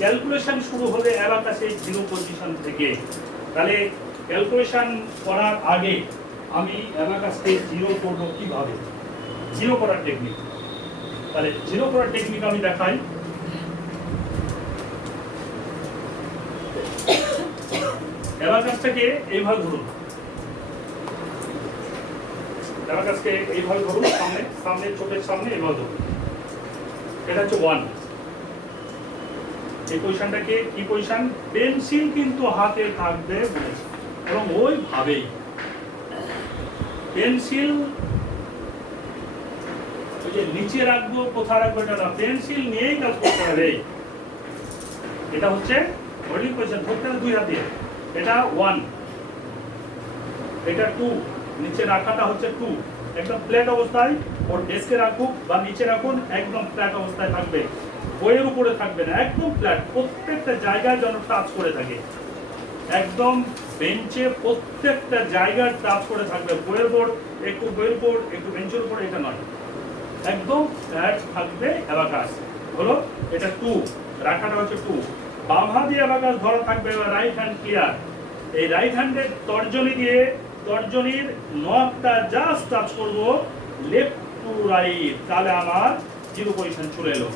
ক্যালকুলেশন শুরু হবে অ্যাবাকাসে জিরো পজিশন থেকে। তাহলে ক্যালকুলেশন করার আগে আমি অ্যাবাকাসকে জিরো করবো কিভাবে? জিরো করার টেকনিক। তাহলে জিরো করার টেকনিক আমি দেখাই। অ্যাবাকাসটাকে এইভাবে ধরুন, অ্যাবাকাসকে এইভাবে ধরুন, সামনে সামনে চোখের সামনে এইভাবে ধরুন। এটা হচ্ছে 1। এই পজিশনটাকে কি পজিশন? পেন্সিল কিন্তু হাতে থাকবে এবং ওইভাবেই পেন্সিল ওই যে নিচে রাখবো, কোথায় রাখবো এটা না, পেন্সিল নিয়েই কাজ করতে হবে। এটা হচ্ছে হোল্ডিং পজিশন, ধরতে হবে 2 হাত দিয়ে। এটা 1, এটা 2, নিচে রাখাটা হচ্ছে 2। একদম ফ্ল্যাট অবস্থায় ওর ডেস্কে রাখুক বা নিচে রাখুন, একদম ফ্ল্যাট অবস্থায় থাকবে, বইয়ের উপরে থাকবে না, একদম ফ্ল্যাট। প্রত্যেকটা জায়গায় যেন টাচ করে থাকে, একদম বেঞ্চে প্রত্যেকটা জায়গায় টাচ করে থাকবে। বইয়ের বোর্ড একটু, বইয়ের বোর্ড একটু, বেঞ্চের উপরে এটা নয়, একদম ফ্ল্যাট থাকবে অ্যাবাকাস। হলো এটা 2, রাখাটা হচ্ছে 2। বাম হাত দিয়ে অ্যাবাকাস ধরা থাকবে। Right hand clear. এই রাইট হ্যান্ডের তর্জনী দিয়ে তর্জনীর নখটা জাস্ট টাচ করব লেফট টু রাইট, তাহলে আমার জিরো পজিশন চলে এলো।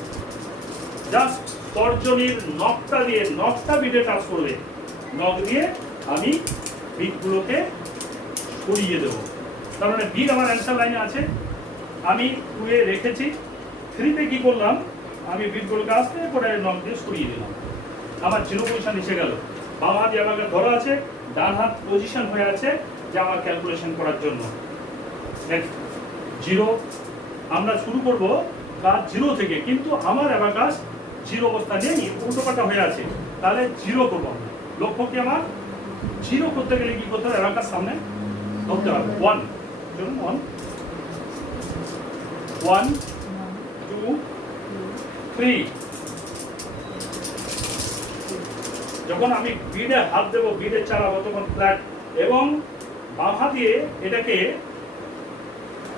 জাস্ট তর্জনীর নখটা দিয়ে, নখটা বিটে টাচ করবে, নখ দিয়ে আমি বিটগুলোকে সরিয়ে দেবো। তার মানে বিট আমার অ্যান্সার লাইনে আছে, আমি 2 এ রেখেছি। 3 তে কি করলাম? আমি বিটগুলোকে আস্তে করে নখ দিয়ে সরিয়ে দিলাম, আমার জিরো পজিশন এসে গেল। বাম হাত আমাকে ধরা আছে, ডান হাত পজিশন হয়ে আছে যে আমার ক্যালকুলেশন করার জন্য। নেক্সট জিরো, আমরা শুরু করব কাজ জিরো থেকে, কিন্তু আমার অ্যাবাকাস জিরো অবস্থা নেই, উল্টোপাল্টা হয়ে আছে। তাহলে জিরো করবো আমরা। লক্ষ্য কি আমার? জিরো করতে গেলে কি করতে হবে? অ্যাবাকাস সামনে ধরতে হবে। 1, চলুন 1, 1, 2, 3। যখন আমি বিডে হাত দেবো, বিডে চালাবো, তখন ফ্ল্যাট, এবং বাম হাত দিয়ে এটাকে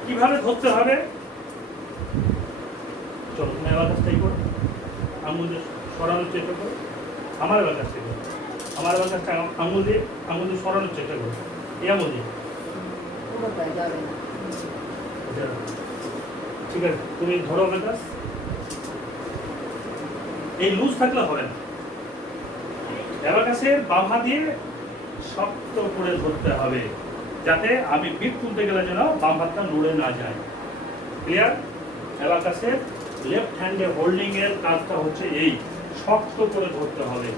কিভাবে ধরতে হবে? চলো তুমি অ্যাবাকাসটাই করো, আঙুল দিয়ে সরানোর চেষ্টা করো। আমার অ্যাবাকাসটাই করো, আমার অ্যাবাকাসটা আঙুল দিয়ে সরানোর চেষ্টা করো। এই আঙুল দিয়ে, ঠিক আছে? তুমি ধরো অ্যাবাকাস, এই লুজ থাকলে হবে না। অ্যাবাকাসের বাম হাত দিয়ে শক্ত করে ধরতে হবে, যাতে আমি বিট তুলতে গেলে যেন বাম হাতটা নড়ে না যায়। ক্লিয়ার? অ্যাবাকাসের লেফট হ্যান্ডে হোল্ডিং এর কাজটা হচ্ছে এই, শক্ত করে ধরতে হবে।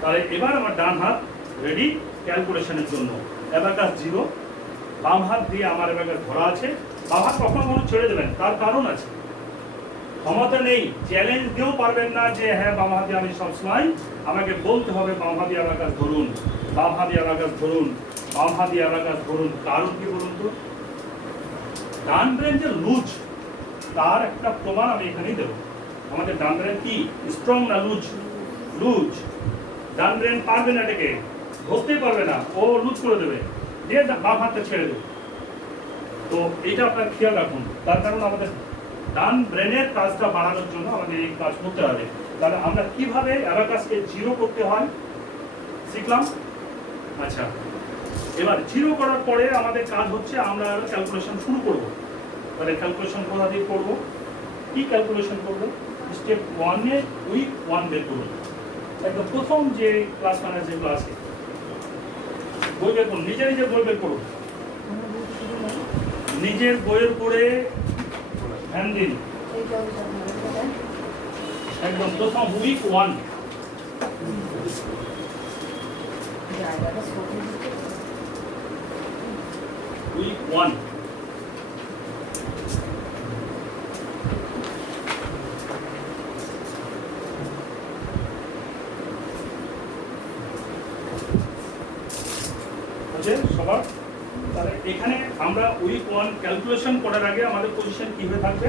তাহলে এবার আমার ডান হাত রেডি ক্যালকুলেশনের জন্য। অ্যাবাকাস জিরো, বাম হাত দিয়ে আমার অ্যাবাকাস ধরা আছে। বাম হাত কখনো কখনো ছেড়ে দেবেন, তার কারণ আছে। ক্ষমতা নেই, চ্যালেঞ্জ দিয়েও পারবেন না যে হ্যাঁ বাম হাতে আমি সবসময়, আমাকে বলতে হবে বাম হাতে অ্যাবাকাস ধরুন, বাম হাতে অ্যাবাকাস ধরুন, বাম হাতে অ্যাবাকাস ধরুন। কারণ কি বলুন তো? ডান ব্রেন যে লুজ, তার একটা প্রমাণ আমি এখানেই দেবো। আমাদের ডান ব্রেন কি স্ট্রং না লুজ? লুজ। ডান ব্রেন পারবে না, এটাকে ধরতেই পারবে না, ও লুজ করে দেবে, দিয়ে বাম হাতটা ছেড়ে দেবে। তো এটা আপনার খেয়াল রাখুন। তার কারণ আমাদের ডান ব্রেনের কাজটা বাড়ানোর জন্য আমাদের এই কাজ করতে হবে। তাহলে আমরা কিভাবে অ্যাবাকাসকে জিরো করতে হয় শিখলাম। আচ্ছা, এবার জিরো করার পরে আমাদের কাজ হচ্ছে আমরা ক্যালকুলেশন শুরু করব। তাহলে ক্যালকুলেশন কোথা দিয়ে করবো? কি ক্যালকুলেশন করবো? স্টেপ 1 এ উইক 1 বের করুন। একদম প্রথম যে ক্লাস মানে যেগুলো আছে বই বের করুন, নিজে নিজের বই বের করুন, নিজের বইয়ের পড়ে ধ্যান দিন। একদম প্রথম উইক 1 উইক 1 আছে সবার। তাহলে এখানে আমরা উইক 1 ক্যালকুলেশন করার আগে আমাদের পজিশন কি হয়ে থাকবে?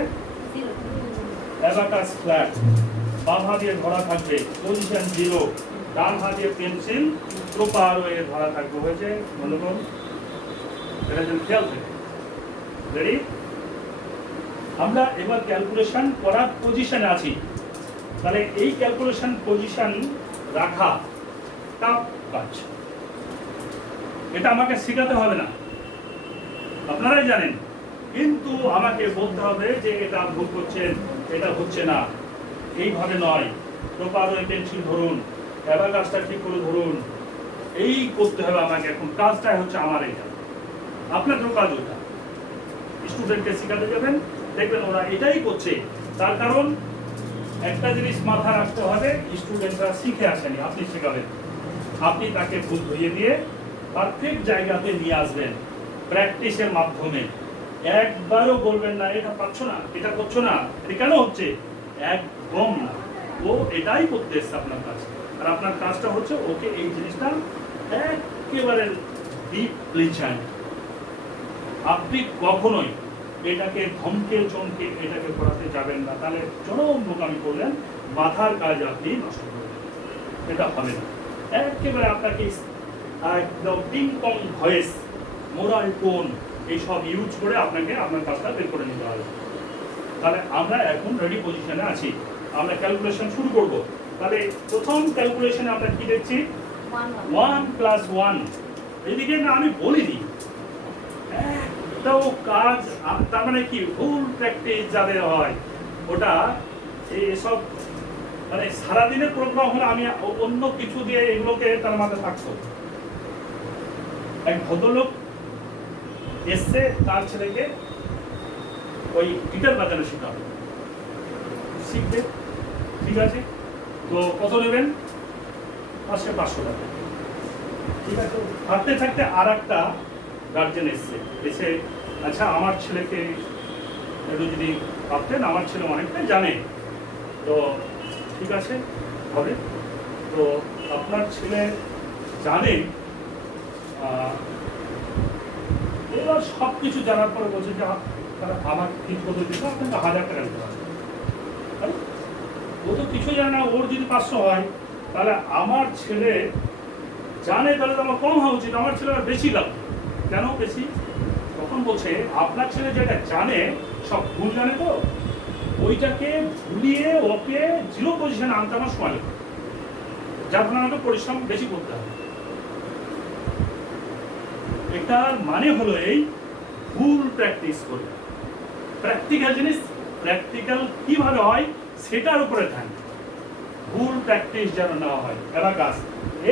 অ্যাবাকাস ফ্ল্যাট, বাম হাত দিয়ে ধরা থাকবে, পজিশন 0, ডান হাত দিয়ে পেন্সিল প্রপার ওয়ে ধরা থাকবে। হয়েছে? মনে করুন এটা যেন খেয়াল থাকে। রেডি? আমরা এবার ক্যালকুলেশন করার পজিশনে আছি। তাহলে এই ক্যালকুলেশন পজিশন রাখা টাফ কাজ, এটা আমাকে শেখাতে হবে না, আপনারাই জানেন, কিন্তু আমাকে বলতে হবে যে এটা ভুল করছেন, এটা হচ্ছে না, এইভাবে নয়, প্রপার ওয়ে পেন্সিল ধরুন, অ্যাবাকাসটা ঠিক করে ধরুন, এই করতে হবে আমাকে। এখন কাজটাই হচ্ছে আমার এটা, আপনাদেরও কাজ ওটা। স্টুডেন্টকে শেখাতে যাবেন, দেখবেন ওরা এটাই করছে। তার কারণ একটা জিনিস মাথায় রাখতে হবে, স্টুডেন্টরা শিখে আসেনি, আপনি শেখাবেন। আপনি তাকে ভুল ধরিয়ে দিয়ে পারফেক্ট জায়গাতে নিয়ে আসবেন প্র্যাকটিসের মাধ্যমে। একবারও বলবেন না এটা পারছো না, এটা করছো না, এটা কেন হচ্ছে, একদম না। ও এটাই করতে এসছে আপনার কাছে, আর আপনার কাজটা হচ্ছে ওকে এই জিনিসটা একেবারে ডিপলি চান। আপনি কখনোই এটাকে ধমকে চমকে এটাকে করাতে যাবেন না, তাহলে চরম বোকামি করলেন, মাথার কাজ আপনি নষ্ট করবেন, এটা হবে না। একেবারে আপনাকে একদম ping pong voice, moral tone এইসব ইউজ করে আপনাকে আপনার কাজটা বের করে নিতে হবে। তাহলে আমরা এখন রেডি পজিশনে আছি, আমরা ক্যালকুলেশন শুরু করব। তাহলে প্রথম ক্যালকুলেশনে আমরা কি দেখছি? 1 + 1। এদিকে না আমি বলিনি, একটাও কাজ, তার মানে কি ফুল প্র্যাকটিস যাদের হয় ওটা এসব মানে সারাদিনের প্রোগ্রাম হলে আমি অন্য কিছু দিয়ে এগুলোকে তার মাথায় থাকতো। এক ভদ্রলোক এসছে, তার ছেলেকে ওই গিটার বাজানো শেখাবে, শিখবে, ঠিক আছে, তো কত নেবেন? 500 টাকা, ঠিক আছে। থাকতে থাকতে আর একটা গার্জেন এসছে, এসে আচ্ছা আমার ছেলেকে একটু যদি ভাবতেন, আমার ছেলে অনেকটাই জানে, তো ঠিক আছে হবে। তো আপনার ছেলে জানে, এবার সব কিছু জানার পরে বলছে যে আমার কিছু কত দিতে আপনাকে 1000 টাকা দিতে হবে। ও তো কিছু জানে না, ওর যদি 500 হয় তাহলে আমার ছেলে জানে, তাহলে তো আমার কম হওয়া উচিত, আমার ছেলে বেশি লাগবে। কেন বেশি? তখন বলছে আপনার ছেলে যেটা জানে সব ভুল জানে, তো ওইটাকে ভুলিয়ে ওকে 0 পজিশনে আনতে আমার সময় লাগবে, যার ফলে আমাকে পরিশ্রম বেশি করতে হবে। এটার মানে হলো এই ফুল প্র্যাকটিস করে, প্র্যাকটিক্যাল জিনিস প্র্যাকটিক্যাল কিভাবে হয় সেটার উপরে থাকে, ফুল প্র্যাকটিস যেন না হয়। অ্যাবাকাস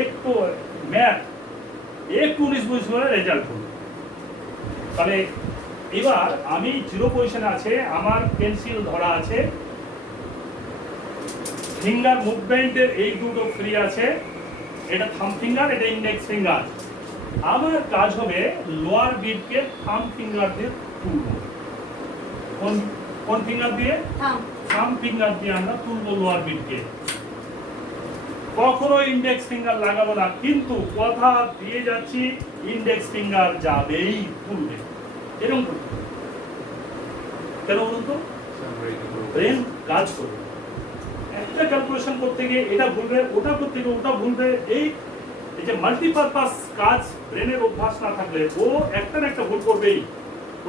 একটু ম্যাথ একটু 19-20 করে রেজাল্ট হলো। তাহলে এবার আমি 0 পজিশনে আছে, আমার পেন্সিল ধরা আছে, ফিঙ্গার মুভমেন্টের এই দুটো ফ্রি আছে, এটা থাম্ব ফিঙ্গার, এটা ইন্ডেক্স ফিঙ্গার। আমার কাজ হবে লোয়ার বিটকে থাম্ব ফিঙ্গার দিয়ে তুলবো। কোন ফিঙ্গার দিয়ে? থাম্ব ফিঙ্গার দিয়ে আমরা তুলবো লোয়ার বিটকে। কখনো ইন্ডেক্স ফিঙ্গার লাগাবো না, কিন্তু কথা দিয়ে যাচ্ছি ইন্ডেক্স ফিঙ্গার যাবেই তুলবে। এরকম করতে কেন বলুন তো? ব্রেন কাজ করবে। একটা ক্যালকুলেশন করতে গিয়ে এটা ভুলবে, ওটা করতে গিয়ে ওটা ভুলবে। এই যে মাল্টিপারপাস কাজ ব্রেনের অভ্যাস না থাকলে ও একটা না একটা ভুল করবেই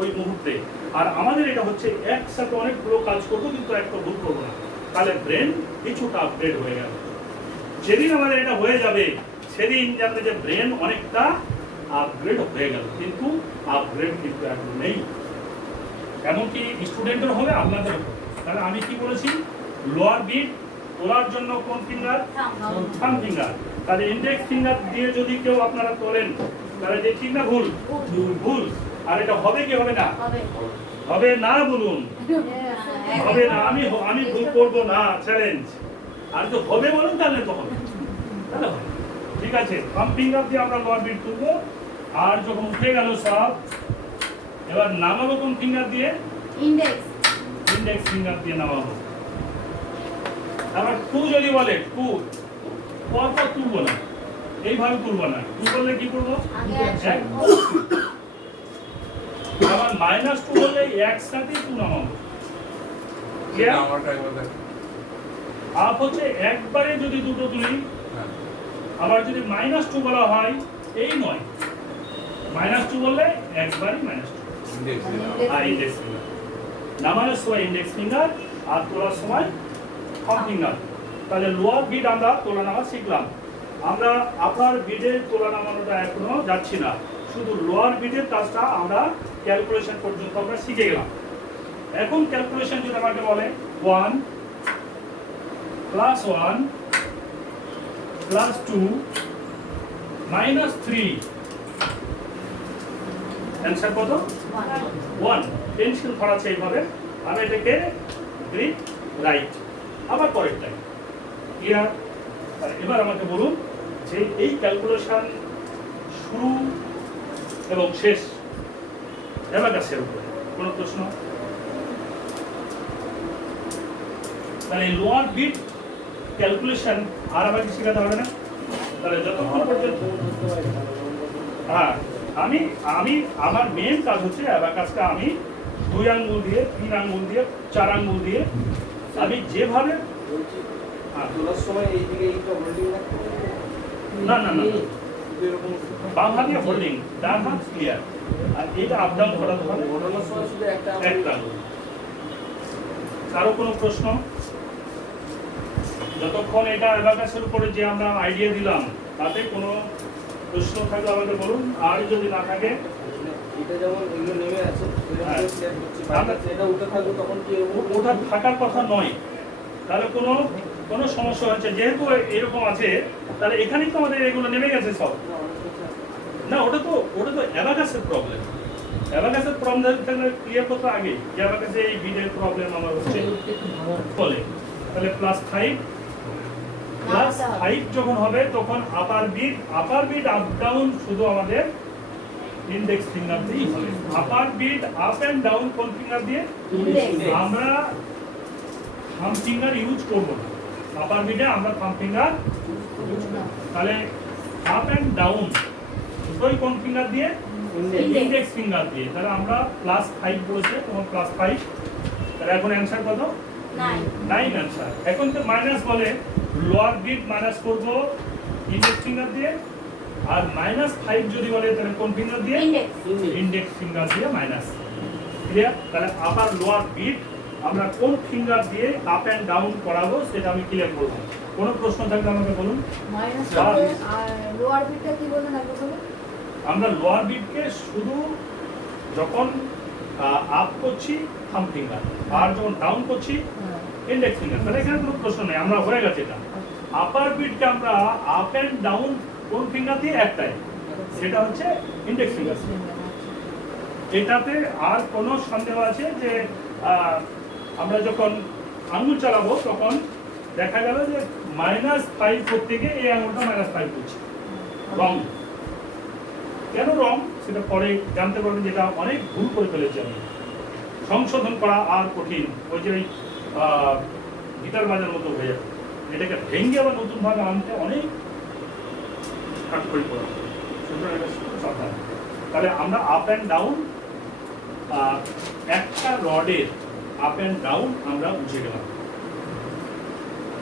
ওই মুহূর্তে। আর আমাদের এটা হচ্ছে একসাথে অনেকগুলো কাজ করবো কিন্তু একটা ভুল করবো না, তাহলে ব্রেন কিছুটা আপগ্রেড হয়ে গেল। যেদিন আমাদের এটা হয়ে যাবে সেদিন জানবে যে ব্রেন অনেকটা আপগ্রেড হয়ে গেল, কিন্তু আপগ্রেড কিন্তু এখন নেই। এমনকি স্টুডেন্টের হবে, আপনাদের হবে। তাহলে আমি কি বলেছি? লোয়ার বিট তোলার জন্য কোন ফিঙ্গার? থাম থাম ফিঙ্গার। তাহলে ইন্ডেক্স ফিঙ্গার দিয়ে যদি কেউ আপনারা তোলেন তাহলে যে ঠিক না ভুল? ভুল। আর এটা হবে কি হবে না? হবে হবে না বলুন। হবে না, আমি ভুল করব না, চ্যালেঞ্জ। আর তো হবে বলুন তাহলে তো হবে। তাহলে হবে। ঠিক আছে, থাম ফিঙ্গার দিয়ে আমরা লোয়ার বিট তুলবো। আর যখন উঠে গেল সব, এবার নামাবো কোন ফিঙ্গার দিয়ে? ইন্ডেক্স ইন্ডেক্স ফিঙ্গার দিয়ে নামাবো। আবার টু যদি বলে টু, পরপর তুলবো না, এইভাবে তুলবো না। টু বললে কি করবো? আগে এক। আবার মাইনাস টু বললে একসাথে টু নামাবো। এটা আমারটা একবার দেখ। আপ হচ্ছে একবারে যদি দুটো তুলি, হ্যাঁ। আবার যদি মাইনাস টু বলা হয় এই নয়, মাইনাস টু বললে একবারই মাইনাস টু। ইন্ডেক্স দিলাম। আর ইন্ডেক্স ফিঙ্গার নামানোর সময় ইন্ডেক্স ফিঙ্গার, আর তোলার সময় থাম ফিঙ্গার। তাহলে লোয়ার বিট আমরা তোলা নামা শিখলাম। আমরা আপার বিটের তোলা নামানোটা এখনো যাচ্ছি না, শুধু লোয়ার বিটের কাজটা আমরা ক্যালকুলেশন পর্যন্ত আমরা শিখে গেলাম। এখন ক্যালকুলেশন যদি আমাকে বলে 1 + 1 + 2 - 3, অ্যান্সার কত? 1। পেন্সিল ধরাচ্ছে এইভাবে, আমি এটাকে গ্রিপ রাইট। আবার পরেরটাই ক্লিয়ার। এবার আমাকে বলুন যে এই ক্যালকুলেশন শুরু এবং শেষ অ্যাবাকাসের উপরে কোনো প্রশ্ন? তাহলে লোয়ার বিট ক্যালকুলেশন আর আবার কি শেখাতে হবে না? তাহলে যতক্ষণ পর্যন্ত হ্যাঁ, আমি আমার মেন কাজ হচ্ছে অ্যাবাকাসটা আমি 2 আঙ্গুল দিয়ে, 3 আঙ্গুল দিয়ে, 4 আঙ্গুল দিয়ে আমি যেভাবে তোলার সময় এইদিকে এইটা হোল্ডিং রাখতে হবে? না না না, এরকম বাম হাত দিয়ে হোল্ডিং, ডান হাত ক্লিয়ার, আর এটা আপ ডাউন ঘোরাতে হবে ঘোরানোর সময় শুধু একটা একটা আঙ্গুল। কারো কোনো প্রশ্ন? যতক্ষণ এটা অ্যাবাকাসের উপরে যে আমরা আইডিয়া দিলাম তাতে কোনো প্রশ্ন থাকলে আমাকে বলুন, আর যদি না থাকে এটা যেমন এগুলো নেমে আছে হ্যাঁ। এটা উঠে থাকবে তখন কি ওটা থাকার কথা নয়। তাহলে কোনো সমস্যা হচ্ছে, যেহেতু এরকম আছে তাহলে এখানেই তো আমাদের এগুলো নেমে গেছে সব। না, ওটা তো অ্যাবাকাসের প্রবলেম। অ্যাবাকাসের প্রবলেম ক্লিয়ার করতে আগে যে অ্যাবাকাসে এই বিটের প্রবলেম আমার হচ্ছে বলে, তাহলে +5 যখন হবে তখন আপার বিট আপ ডাউন শুধু আমাদের ইন্ডেক্স ফিঙ্গার দিয়েই হবে। আপার বিট আপ এন্ড ডাউন কোন ফিঙ্গার দিয়ে? আমরা থাম ফিঙ্গার ইউজ করব না। আপার বিটে আমরা থাম ফিঙ্গার ইউজ করব। তাহলে আপ এন্ড ডাউন দুটোই কোন ফিঙ্গার দিয়ে? ইন্ডেক্স ফিঙ্গার দিয়ে। তাহলে আমরা +5 বলেছে, তোমার +5। তাহলে এখন অ্যান্সার কত? 9 অ্যান্সার। এখন তো মাইনাস বলে, লোয়ার বিট মাইনাস করব ইন্ডেক্স ফিঙ্গার দিয়ে, আর -5 যদি বলে তাহলে কোন ফিঙ্গার দিয়ে? ইন্ডেক্স ফিঙ্গার দিয়ে মাইনাস। ক্লিয়ার? তাহলে আপার লোয়ার বিট আমরা কোন ফিঙ্গার দিয়ে আপ এন্ড ডাউন করাবো সেটা আমি ক্লিয়ার করব। কোনো প্রশ্ন থাকলে আমাকে বলুন। লোয়ার বিটটা কি বললেন আগে বলুন? আমরা লোয়ার বিটকে শুধু যখন আপ করছি থাম ফিঙ্গার, আর যখন ডাউন করছি ইন্ডেক্স ফিঙ্গার। তাহলে এখানে কোনো প্রশ্ন নেই, আমরা হয়ে গেছে এটা। আপার বিটকে আমরা আপ এন্ড ডাউন কোন ফিঙ্গার দিয়ে? একটাই, সেটা হচ্ছে ইন্ডেক্স ফিঙ্গার। এটাতে আর কোনো সন্দেহ আছে যে আমরা যখন আঙুল চালাবো তখন দেখা গেল যে -5 করতে গিয়ে এই আঙুলটা -5 করছে, রং। কেন রং সেটা পরে জানতে পারবেন, যেটা অনেক ভুল করে ফেলেছি আমি। সংশোধন করা আর কঠিন, ওই যে গিটার বাজার মতো হয়ে যাবে। এটাকে ভেঙে আবার নতুন ভাবে আনতে অনেক কাঠখড়ি পড়া, সুতরাং এটা সাবধান। তাহলে আমরা আপ অ্যান্ড ডাউন, একটা রডের আপ অ্যান্ড ডাউন আমরা বুঝে গেলাম।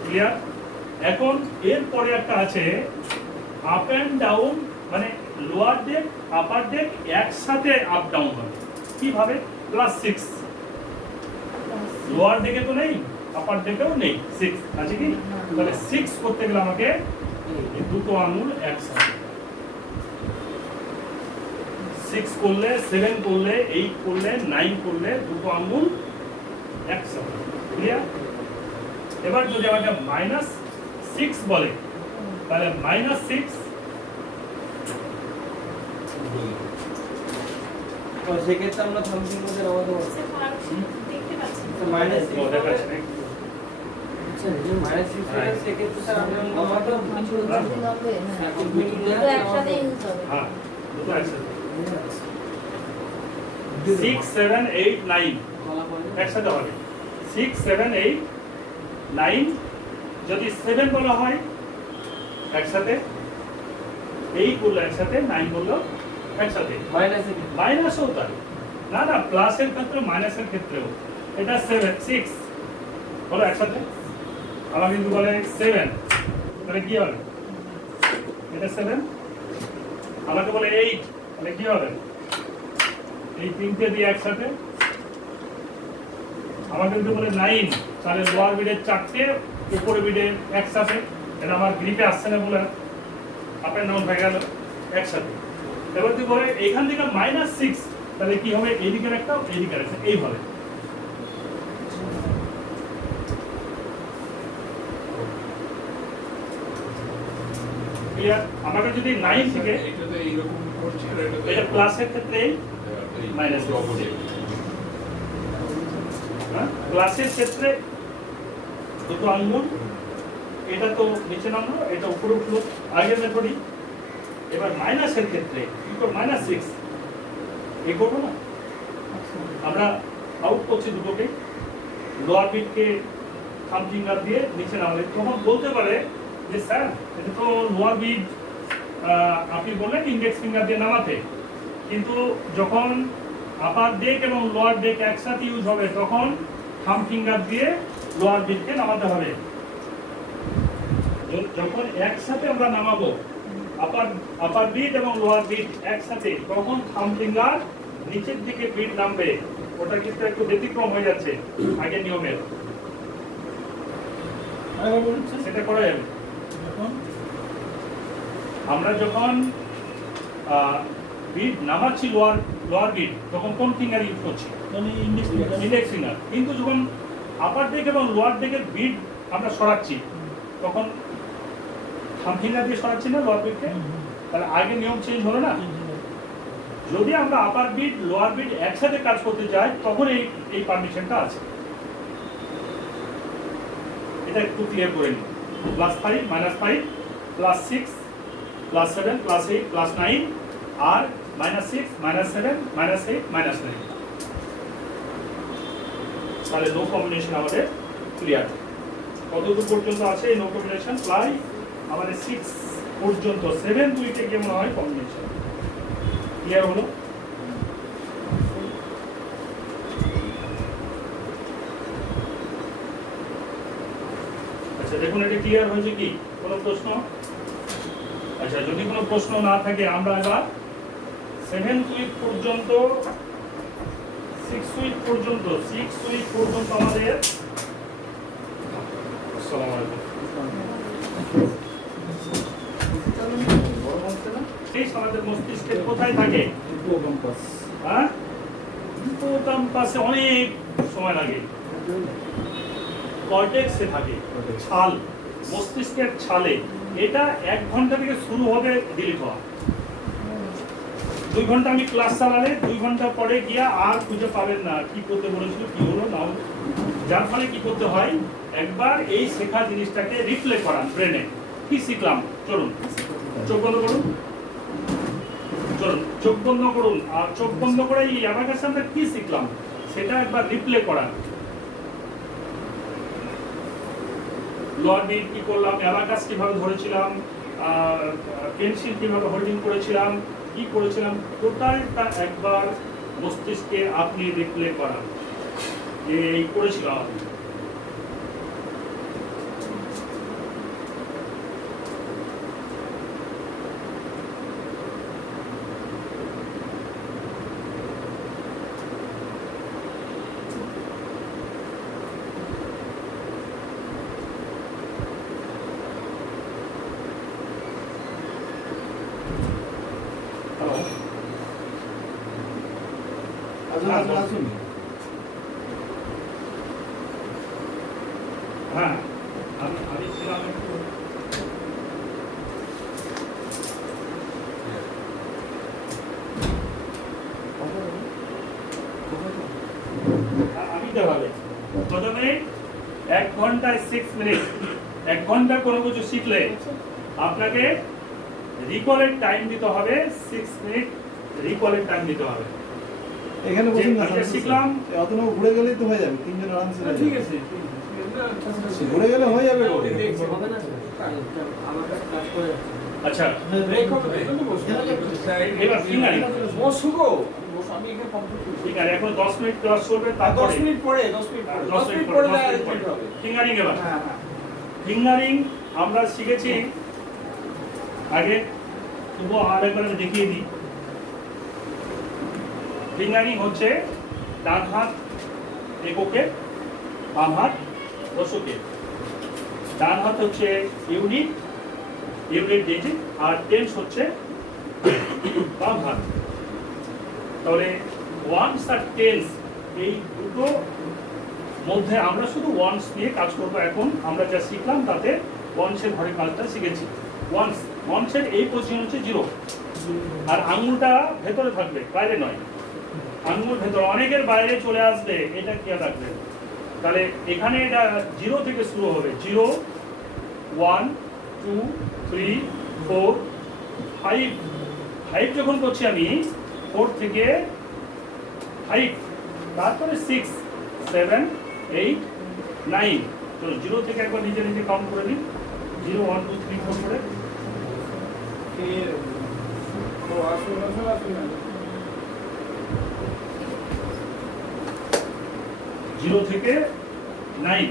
ক্লিয়ার? এখন এরপরে একটা আছে আপ অ্যান্ড ডাউন, মানে লোয়ার ডেক আপার ডেক একসাথে আপ ডাউন হবে। কিভাবে? +6। লোয়ার ডেকে তো নেই, আপার ডেকেও নেই, 6 আছে কি? তাহলে 6 করতে গেলে আমাকে এই দুটো আঙুল একসাথে, 6 করলে, 7 করলে, 8 করলে, 9 করলে দুটো আঙুল একসাথে। ক্লিয়ার? এবার যদি আমাকে -6 বলে তাহলে -6 তো সেক্ষেত্রে আমরা থামসিং মধ্যে নামাতে পারবো সে ফাংশন দেখতে পাচ্ছি না। তো মাইনাস ও দেখাচ্ছে না। আচ্ছা এই মাইনাস 6 এর সেক্ষেত্রে স্যার আমরা নামাতে দুটো একসাথে ইউজ হবে। হ্যাঁ দুটো একসাথে 6 7 8 9 একসাথে হবে 6 7 8 9 যদি 7 বলা হয় একসাথে 8 বললো একসাথে 9 বললো একসাথে মাইনাসে কি মাইনাসও তাই না না প্লাসের ক্ষেত্রে মাইনাসের ক্ষেত্রেও এটা 7 6 বলো একসাথে আবার কিন্তু বলে 7 তাহলে কি হবে এটা 7 আমাকে বলে 8 তাহলে কি হবে এই তিনটে দিয়ে একসাথে আমাকে যদি বলে 9 তাহলে লোয়ার বিডের চারটে উপরে বিডের একসাথে এটা আমার গ্রিপে আসছে না বলে আপনার নাম হয়ে গেল একসাথে এবার তুই বলে এখান থেকে -6 তাহলে কি হবে এইদিকের একটা এইদিকের একটা এইভাবে ক্লিয়ার আমাকে যদি 9 থেকে এটা তো এইরকম করছে আর এটা তো এটা প্লাসের ক্ষেত্রে মাইনাস অপোজিট হ্যাঁ প্লাসের ক্ষেত্রে দুটো আঙ্গুল এটা তো নিচে নামলো এটা উপরে উঠলো আগের মেথডই এবার মাইনাসের ক্ষেত্রে কি করব -6 এই করবো না আমরা আউট করছি দুটোকে লোয়ার বিটকে থাম ফিঙ্গার দিয়ে নিচে নামালে তখন বলতে পারে যে স্যার এটা তো লোয়ার বিট আপনি বললেন ইন্ডেক্স ফিঙ্গার দিয়ে নামাতে কিন্তু যখন আপার ডেক এবং লোয়ার ডেক একসাথে ইউজ হবে তখন থাম ফিঙ্গার দিয়ে লোয়ার বিটকে নামাতে হবে যখন একসাথে আমরা নামাবো আপার বিট এবং লোয়ার বিট একসাথে তখন থাম ফিঙ্গার নিচের দিকে বিট নামবে ওটা কিন্তু একটু ব্যতিক্রম হয়ে যাচ্ছে আগের নিয়মের সেটা করা যাবে আমরা যখন বিট নামাচ্ছি লোয়ার বিট তখন কোন ফিঙ্গার ইউজ করছি ইন্ডেক্স ফিঙ্গার কিন্তু যখন আপার ডেক এবং লোয়ার ডেকের বিট আমরা সরাচ্ছি তখন থাম ফিঙ্গার দিয়ে সরাচ্ছি না লোয়ার বিটকে তাহলে আগে নিয়ম চেঞ্জ হলো না যদি আমরা আপার বিট লোয়ার বিট একসাথে কাজ করতে চাই তখন এই পারমিশনটা আছে এটা একটু ক্লিয়ার করে নিন +5 -5 +6 +7 +8 +9 আর -6 -7 -8 -9 তাহলে নো কম্বিনেশন আমাদের ক্লিয়ার কতদূর পর্যন্ত আছে এই নো কম্বিনেশন প্রায় আমাদের 6 পর্যন্ত 7 দুইটা কেমন হয় কম্বিনেশন ক্লিয়ার হলো আচ্ছা দেখুন এটা ক্লিয়ার হয়েছে কি কোনো প্রশ্ন আচ্ছা যদি কোনো প্রশ্ন না থাকে আমরা এবার 7th উইক পর্যন্ত 6 উইক পর্যন্ত আমাদের আসসালামু আলাইকুম এই আমাদের মস্তিষ্কে কোথায় থাকে হ্যাঁ হিপোক্যাম্পাসে অনেক সময় লাগে কর্টেক্সে থাকে ছাল মস্তিষ্কের ছালে এটা 1 ঘন্টা থেকে শুরু হবে ডিলিট হওয়া 2 ঘন্টা আমি ক্লাস চালালে 2 ঘন্টা পরে গিয়া আর খুঁজে পাবেন না কি করতে বলেছিল কি হলো না হলো। যার ফলে কি করতে হয় একবার এই শেখা জিনিসটাকে রিপ্লে করান ব্রেনে কি শিখলাম চলুন চোখ বন্ধ করুন চলুন চোখ বন্ধ করুন আর চোখ বন্ধ করে এই অ্যাবাকাসে আমরা কি শিখলাম সেটা একবার রিপ্লে করান লোয়ার বিট কি করলাম অ্যাবাকাস কিভাবে ধরেছিলাম পেন্সিল কিভাবে হোল্ডিং করেছিলাম কি করেছিলাম টোটালটা একবার মস্তিষ্কে আপনি রিপ্লে করান এই করেছিলাম আপনি হ্যাঁ করতে হবে। প্রথমে 1 ঘন্টায় 6 মিনিট। 1 ঘন্টা কোনো কিছু শিখলে আপনাকে রিকলের টাইম দিতে হবে 6 মিনিট রিকলের টাইম দিতে হবে। এখানে বসুন না, যে শিখলাম অত না ঘুরে গেলেই তো হয়ে যাবে, তিনজন আরামসে হয়ে ঠিক যাবে। আছে ঘুরে গেলে হয়ে যাবে গো। দেখছি। হবে না আমার কাছে কাজ করে যাচ্ছে। আচ্ছা ব্রেক হবে এখানে বসো এবার ফিঙ্গারিং বসো গো বসো আমি এখানে কমপ্লিট করছি ঠিক আছে এখন 10 মিনিট ক্লাস করবে আর তারপরে 10 মিনিট পরে 10 মিনিট পরে 10 10 মিনিট পরে অ্যারেঞ্জমেন্ট হবে ফিঙ্গারিং এবার হ্যাঁ হ্যাঁ ফিঙ্গারিং আমরা শিখেছি আগে তবু আরেকবার আমি দেখিয়ে দিই। ফিঙ্গারিং হচ্ছে ডান হাত এককে, বাম হাত দশকে। ডান হাত হচ্ছে ইউনিট ডিজিট, আর টেন্স হচ্ছে বাম হাত। তাহলে ওয়ান্স আর টেন্স এই দুটো মধ্যে আমরা শুধু ওয়ান্স নিয়ে কাজ করবো। এখন আমরা যা শিখলাম তাতে ওয়ান্সের ঘরে কাজটা শিখেছি। ওয়ান্সের এই পজিশন হচ্ছে 0, আর আঙুলটা ভেতরে থাকবে, বাইরে নয়। আঙুল ভেতরে, অনেকের বাইরে চলে আসবে, এটা খেয়াল রাখবেন। তাহলে এখানে এটা 0 থেকে শুরু হবে। 0 1 2 3 4 5 5 যখন করছি আমি 4 থেকে 5, তারপরে 6 7 8 9। তো 0 থেকে একবার নিজে নিজে কাউন্ট করে নিন। 0 1 2 3 4 করে এর তো আসুন আসুন 0 থেকে 9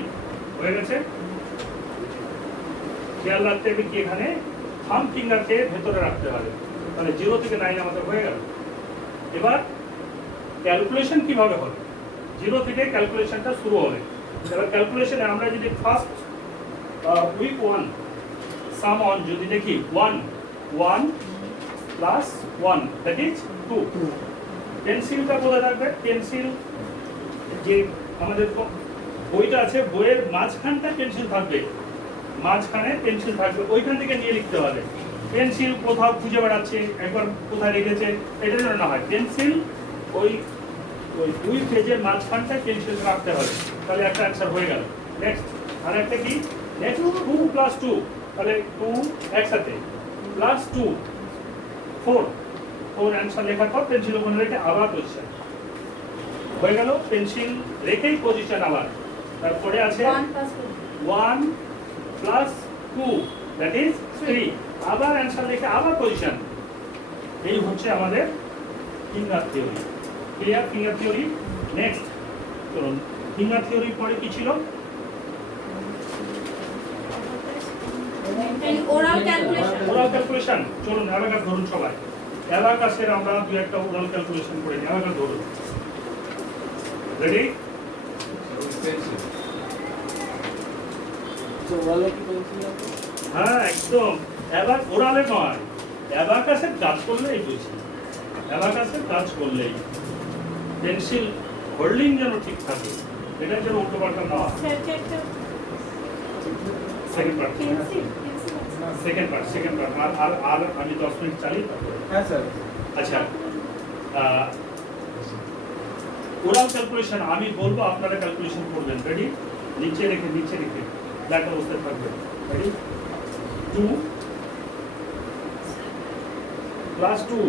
হয়ে গেছে। খেয়াল রাখতে হবে কি এখানে থাম ফিঙ্গারকে ভেতরে রাখতে হবে। তাহলে 0 থেকে 9 আমাদের হয়ে গেল। এবার ক্যালকুলেশন কিভাবে হবে? 0 থেকে ক্যালকুলেশনটা শুরু হবে। এবার ক্যালকুলেশনে আমরা যদি ফার্স্ট উইক 1 সাম অন যদি দেখি 1 1 প্লাস 1 দ্যাট ইজ 2। পেন্সিলটা কোথায় থাকবে? পেন্সিল যে আমাদের বইটা আছে, বইয়ের মাঝখানটা পেন্সিল থাকবে, মাঝখানে পেন্সিল থাকবে, ওইখান থেকে নিয়ে লিখতে হবে। পেন্সিল কোথাও খুঁজে বেড়াচ্ছে, একবার কোথায় রেখেছে, এটা যেন না হয়। পেন্সিল ওই ওই 2 পেজের মাঝখানটায় পেন্সিল রাখতে হবে। তাহলে একটা অ্যান্সার হয়ে গেল। নেক্সট আর একটা কি? নেক্সট 2 প্লাস 2, তাহলে 2 একসাথে প্লাস 2 4 অ্যান্সার লেখার পর পেন্সিল ওখানে রেখে আবার পজিশন হয়ে গেল। পেন্সিল রেখেই পজিশন আবার। তারপরে আছে 1 প্লাস 2 দ্যাট ইজ 3, আবার অ্যান্সার লেখে আবার পজিশন। এই হচ্ছে আমাদের finger theory. Clear finger theory? Next চলুন, ফিঙ্গার থিওরির পরে কি ছিল? Oral calculation. Oral calculation. চলুন অ্যাবাকাস ধরুন সবাই। অ্যাবাকাসের আমরা দু একটা ওরাল ক্যালকুলেশন করে নিই। অ্যাবাকাস ধরুন। রেডি? তো ওয়ালে কি পেন্সিল আছে হ্যাঁ একদম। এবার ওরালে নয়, অ্যাবাকাসের কাজ করলেই বুঝি। অ্যাবাকাসের কাজ করলেই পেন্সিল হোল্ডিং যেন ঠিক থাকে, এটা যেন উল্টো পাল্টা না হয়। সেকেন্ড পার্ট আর আমি 10 মিনিট চালিয়ে তারপরে। হ্যাঁ স্যার আচ্ছা, ওরাল ক্যালকুলেশন আমি বলবো, আপনারা ক্যালকুলেশন করবেন। রেডি? নিচে রেখে ব্ল্যাক অবস্থায় থাকবে। রেডি? 2 প্লাস 2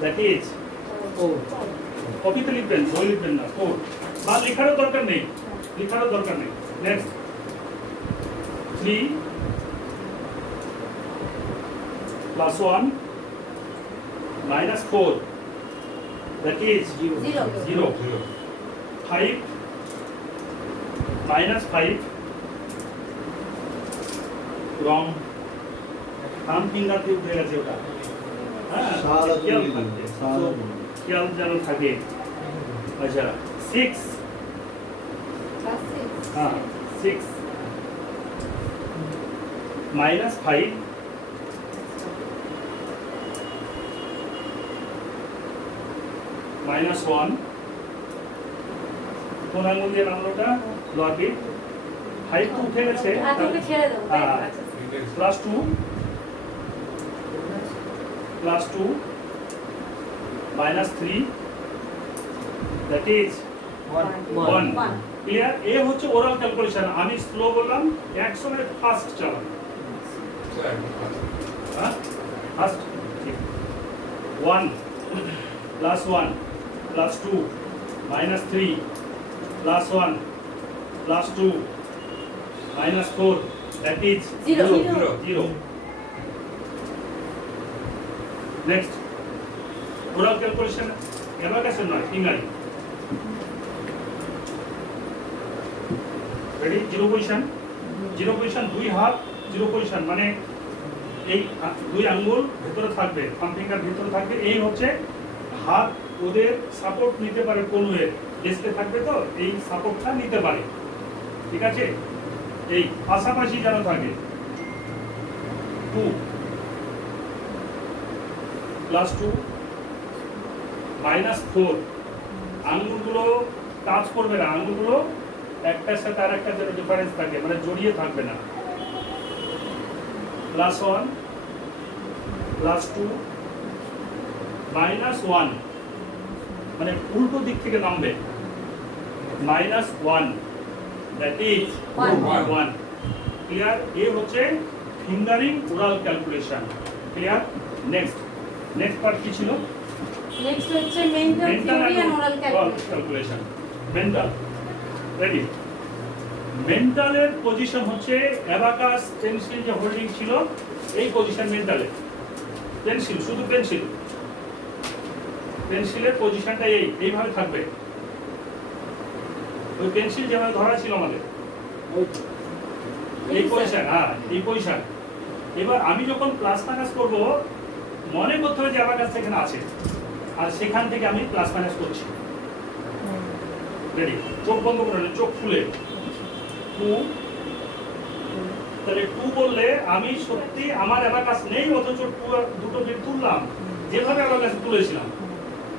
দ্যাট ইজ, ও কপিতে লিখবেন, বই লিখবেন না। 4 বা লেখারও দরকার নেই, next 3 plus 1 minus 4 that is 0। 5 minus 5 রং, থাম ফিঙ্গার দিয়ে উঠে গেছে ওটা। হ্যাঁ সাদা খেয়াল তুলে দিন, থাকবে। সাদা So, তুলে। খেয়াল যেন থাকে। আচ্ছা 6, হ্যাঁ 6 মাইনাস 5 মাইনাস 1, কোন আঙুল দিয়ে নামলোটা? লকে 5 তো উঠে গেছে, হাতকে ছেড়ে দাও। Plus 2 plus 2 minus 3 that is one clear. এ হচ্ছে ওরাল ক্যালকুলেশন। আমি স্লো বললাম, একসঙ্গে ফাস্ট চালান। First 1 plus 1 plus 2 minus 3 plus 1 plus 2 minus 4 that is Zero. 0। Next oral calculation অ্যাবাকাসের নয়, ফিঙ্গারিং। রেডি? জিরো পজিশন, দুই হাত জিরো পজিশন, মানে এই দুই আঙ্গুল ভেতরে থাকবে, থাম্ব ফিঙ্গার ভেতরে থাকবে। এই হচ্ছে হাত ওদের সাপোর্ট নিতে পারে, কোনোয়ের ডেস্কে থাকবে তো এই সাপোর্টটা নিতে পারে, ঠিক আছে? এই পাশাপাশি যেন থাকে। 2 প্লাস 2 মাইনাস 4, আঙ্গুলগুলো টাচ করবে না, আঙ্গুলগুলো একটার সাথে আর একটা যেন ডিফারেন্স থাকে, মানে জড়িয়ে থাকবে না। প্লাস 1 প্লাস 2 মাইনাস 1, মানে উল্টো দিক থেকে নামবে, মাইনাস 1 দ্যাট ইজ 1। ক্লিয়ার? এ হচ্ছে fingering oral calculation. Clear? Next part কি ছিল? নেক্সট হচ্ছে mental theory and oral calculation. Mental, ready? মেন্টালের পজিশন হচ্ছে অ্যাবাকাস পেন্সিল যে হোল্ডিং ছিল এই পজিশন মেন্টালে। পেন্সিল, শুধু পেন্সিলের পজিশনটা এইভাবে থাকবে। ওই পেন্সিল যেভাবে ধরা ছিল আমাদের, এই পজিশন, হ্যাঁ এই পজিশন। এবার আমি যখন প্লাস মাইনাস করবো, মনে করতে হবে যে অ্যাবাকাস সেখানে আছে, আর সেখান থেকে আমি প্লাস মাইনাস করছি। রেডি? চোখ বন্ধ করে, চোখ খুলে 2, তাহলে 2 বললে আমি সত্যি আমার অ্যাবাকাস নেই, অথচ দুটো বিট তুললাম, যেভাবে অ্যাবাকাস তুলেছিলাম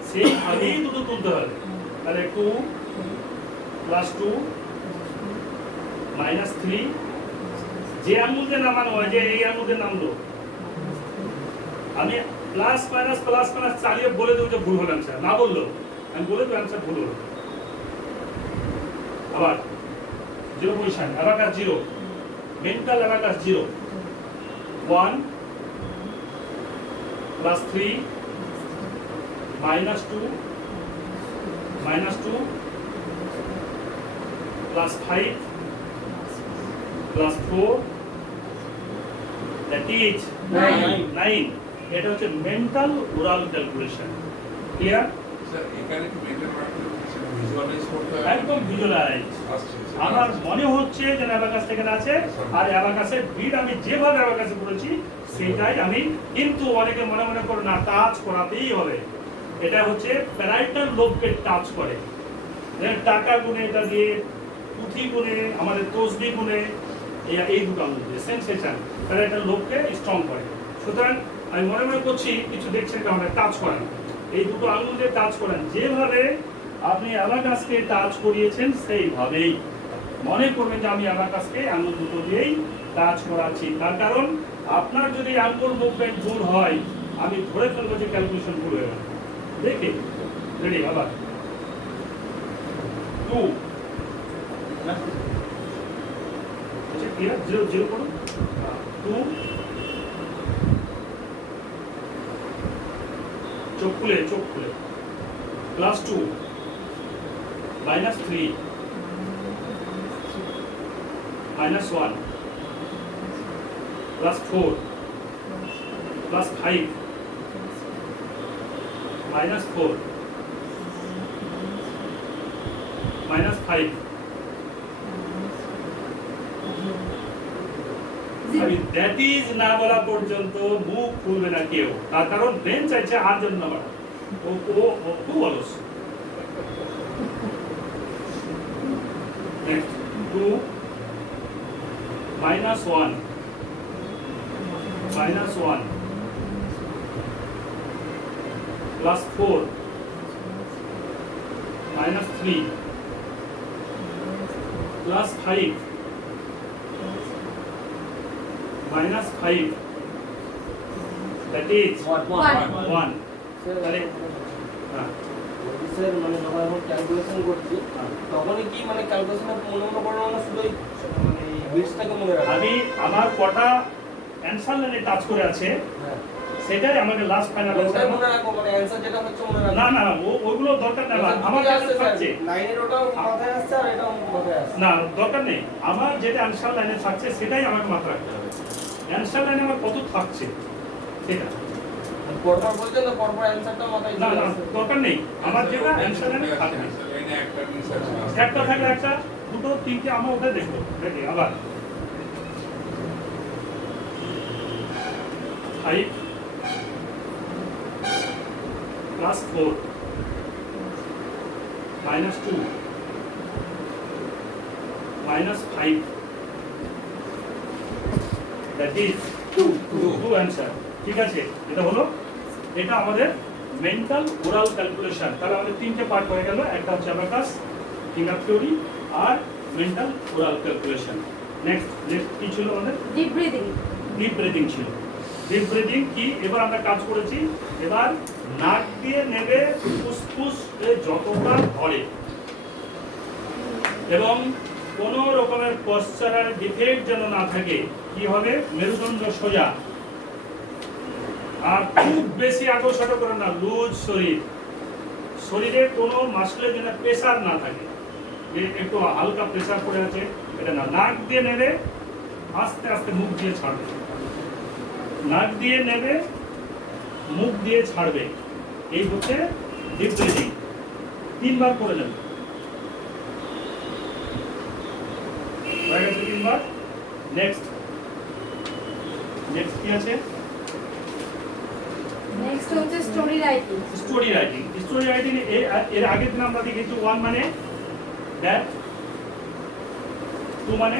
সেইভাবেই দুটো তুলতে হবে। তাহলে 2 প্লাস 2 মাইনাস 3, যে আঙুল দিয়ে নামানো হয়, যে এই আঙুল দিয়ে নামলো, আমি প্লাস মাইনাস চালিয়ে বলে দেবো যে ভুল হলো অ্যান্সার, না বললো আমি বলে দেবো অ্যান্সার ভুল হলো। আবার zero position, abacus 0, mental abacus 0, 1 plus 3 minus 2 plus 5 plus 4 that is 9। এটা হচ্ছে mental oral calculation. Clear? Sir এখানে কি মেন্টাল ভিজুয়ালাইজ করতে হয়? একদম ভিজুয়ালাইজ। আমার মনে হচ্ছে যে অ্যাবাকাস এখানে আছে, আর অ্যাবাকাসের বিট আমি যেভাবে অ্যাবাকাসে করেছি সেটাই আমি, কিন্তু অনেকে মনে করে না, টাচ করাতেই হবে। এটা হচ্ছে প্যারাইটাল লোবকে টাচ করে, টাকা গুণে, এটা দিয়ে পুঁথি গুণে, আমাদের তসবি গুণে, এই দুটো আঙুল দিয়ে সেন্সেশন প্যারাইটাল লোবকে স্ট্রং করে। সুতরাং আমি মনে করছি কিছু দেখছেন কেমন টাচ করেন, এই দুটো আঙুল দিয়ে টাচ করেন, যেভাবে আপনি অ্যাবাকাসকে টাচ করিয়েছেন সেইভাবেই মনে করবেন যে আমি অ্যাবাকাসকে আঙুল দুটো দিয়েই টাচ করাচ্ছি। তার কারণ আপনার যদি আঙুল মুভমেন্ট ভুল হয়, আমি ধরে ফেলবো যে ক্যালকুলেশন ভুল হয়ে গেল। দেখে রেডি? আবার 2 ক্লিয়ার? 0 করুন। 2 চোখ খুলে plus 2 minus 3 minus 1 plus 4 plus 5 minus 4 minus 5। আমি দ্যাট ইজ না বলা পর্যন্ত মুখ খুলবে না কেউ, তার কারণ ব্রেন চাইছে আর জন্য না বলা। ও খুব অলস। Next 2 minus 1 plus 4 minus 3 plus 5 minus 5 that is 1 তাহলে স্যার মানে যখন এখন ক্যালকুলেশন করছি তখনই কি মানে ক্যালকুলেশনে মনে করো না শুধু এই মানে বেসটাকে মনে রাখা আমি আমার কটা অ্যান্সার লাইনে টাচ করে আছে হ্যাঁ সেটাই আমাকে লাস্ট ফাইনাল ওটাই মনে রাখো মানে অ্যানসার যেটা হচ্ছে মনে রাখো না না ওগুলো দরকার নেই আমার কাছে থাকছে লাইনের ওটাও মাথায় আসছে আর এটাও মাথায় আসছে না দরকার নেই আমার যেটা অ্যান্সার লাইনে থাকছে সেটাই আমাকে মাথায় রাখতে হবে অ্যান্সার লাইনে আমার কত থাকছে সেটা পরপর বলছেন না পরপর অ্যানসারটা মাথায় না চলে না আসছে দরকার নেই আমার যেটা অ্যান্সার লাইনে থাকবে একটা নিশ্চয় একটা থাকলে একটা দুটো তিনটে আমরা ওটা দেখবো দেখি আবার 5 plus 4 minus 2 minus 5 that is 2 answer ঠিক আছে এটা হলো এটা আমাদের মেন্টাল ওরাল ক্যালকুলেশন তাহলে আমাদের তিনটে পার্ট হয়ে গেল একটা হচ্ছে অ্যাবাকাস ফিঙ্গার থিওরি আর মেন্টাল ওরাল ক্যালকুলেশন নেক্সট কি ছিল আমাদের ডিপ ব্রিদিং ছিল ডিপ ব্রিদিং কি এবার আমরা কাজ করেছি এবার নাক দিয়ে নেবে ফুসফুস যতটা ধরে এবং কোনো রকমের পশ্চারাল ডিফেক্ট যেন না থাকে কি হবে মেরুদণ্ড সোজা আর খুব বেশি আকর্ষণ করে না লুজ শরীরে কোনো মাসলে যেন প্রেসার না থাকে যে একটু হালকা প্রেসার পড়ে আছে এটা না নাক দিয়ে নেবে আস্তে আস্তে মুখ দিয়ে ছাড়বে নাক দিয়ে নেবে মুখ দিয়ে ছাড়বে এই হচ্ছে ডিপ ব্রিদিং 3 বার করে নেবে হয়ে গেছে 3 বার নেক্সট কি আছে নেক্সট হচ্ছে স্টোরি রাইটিং স্টোরি রাইটিং এর আগের দিন আমরা দেখেছি 1 মানে দ্যাট 2 মানে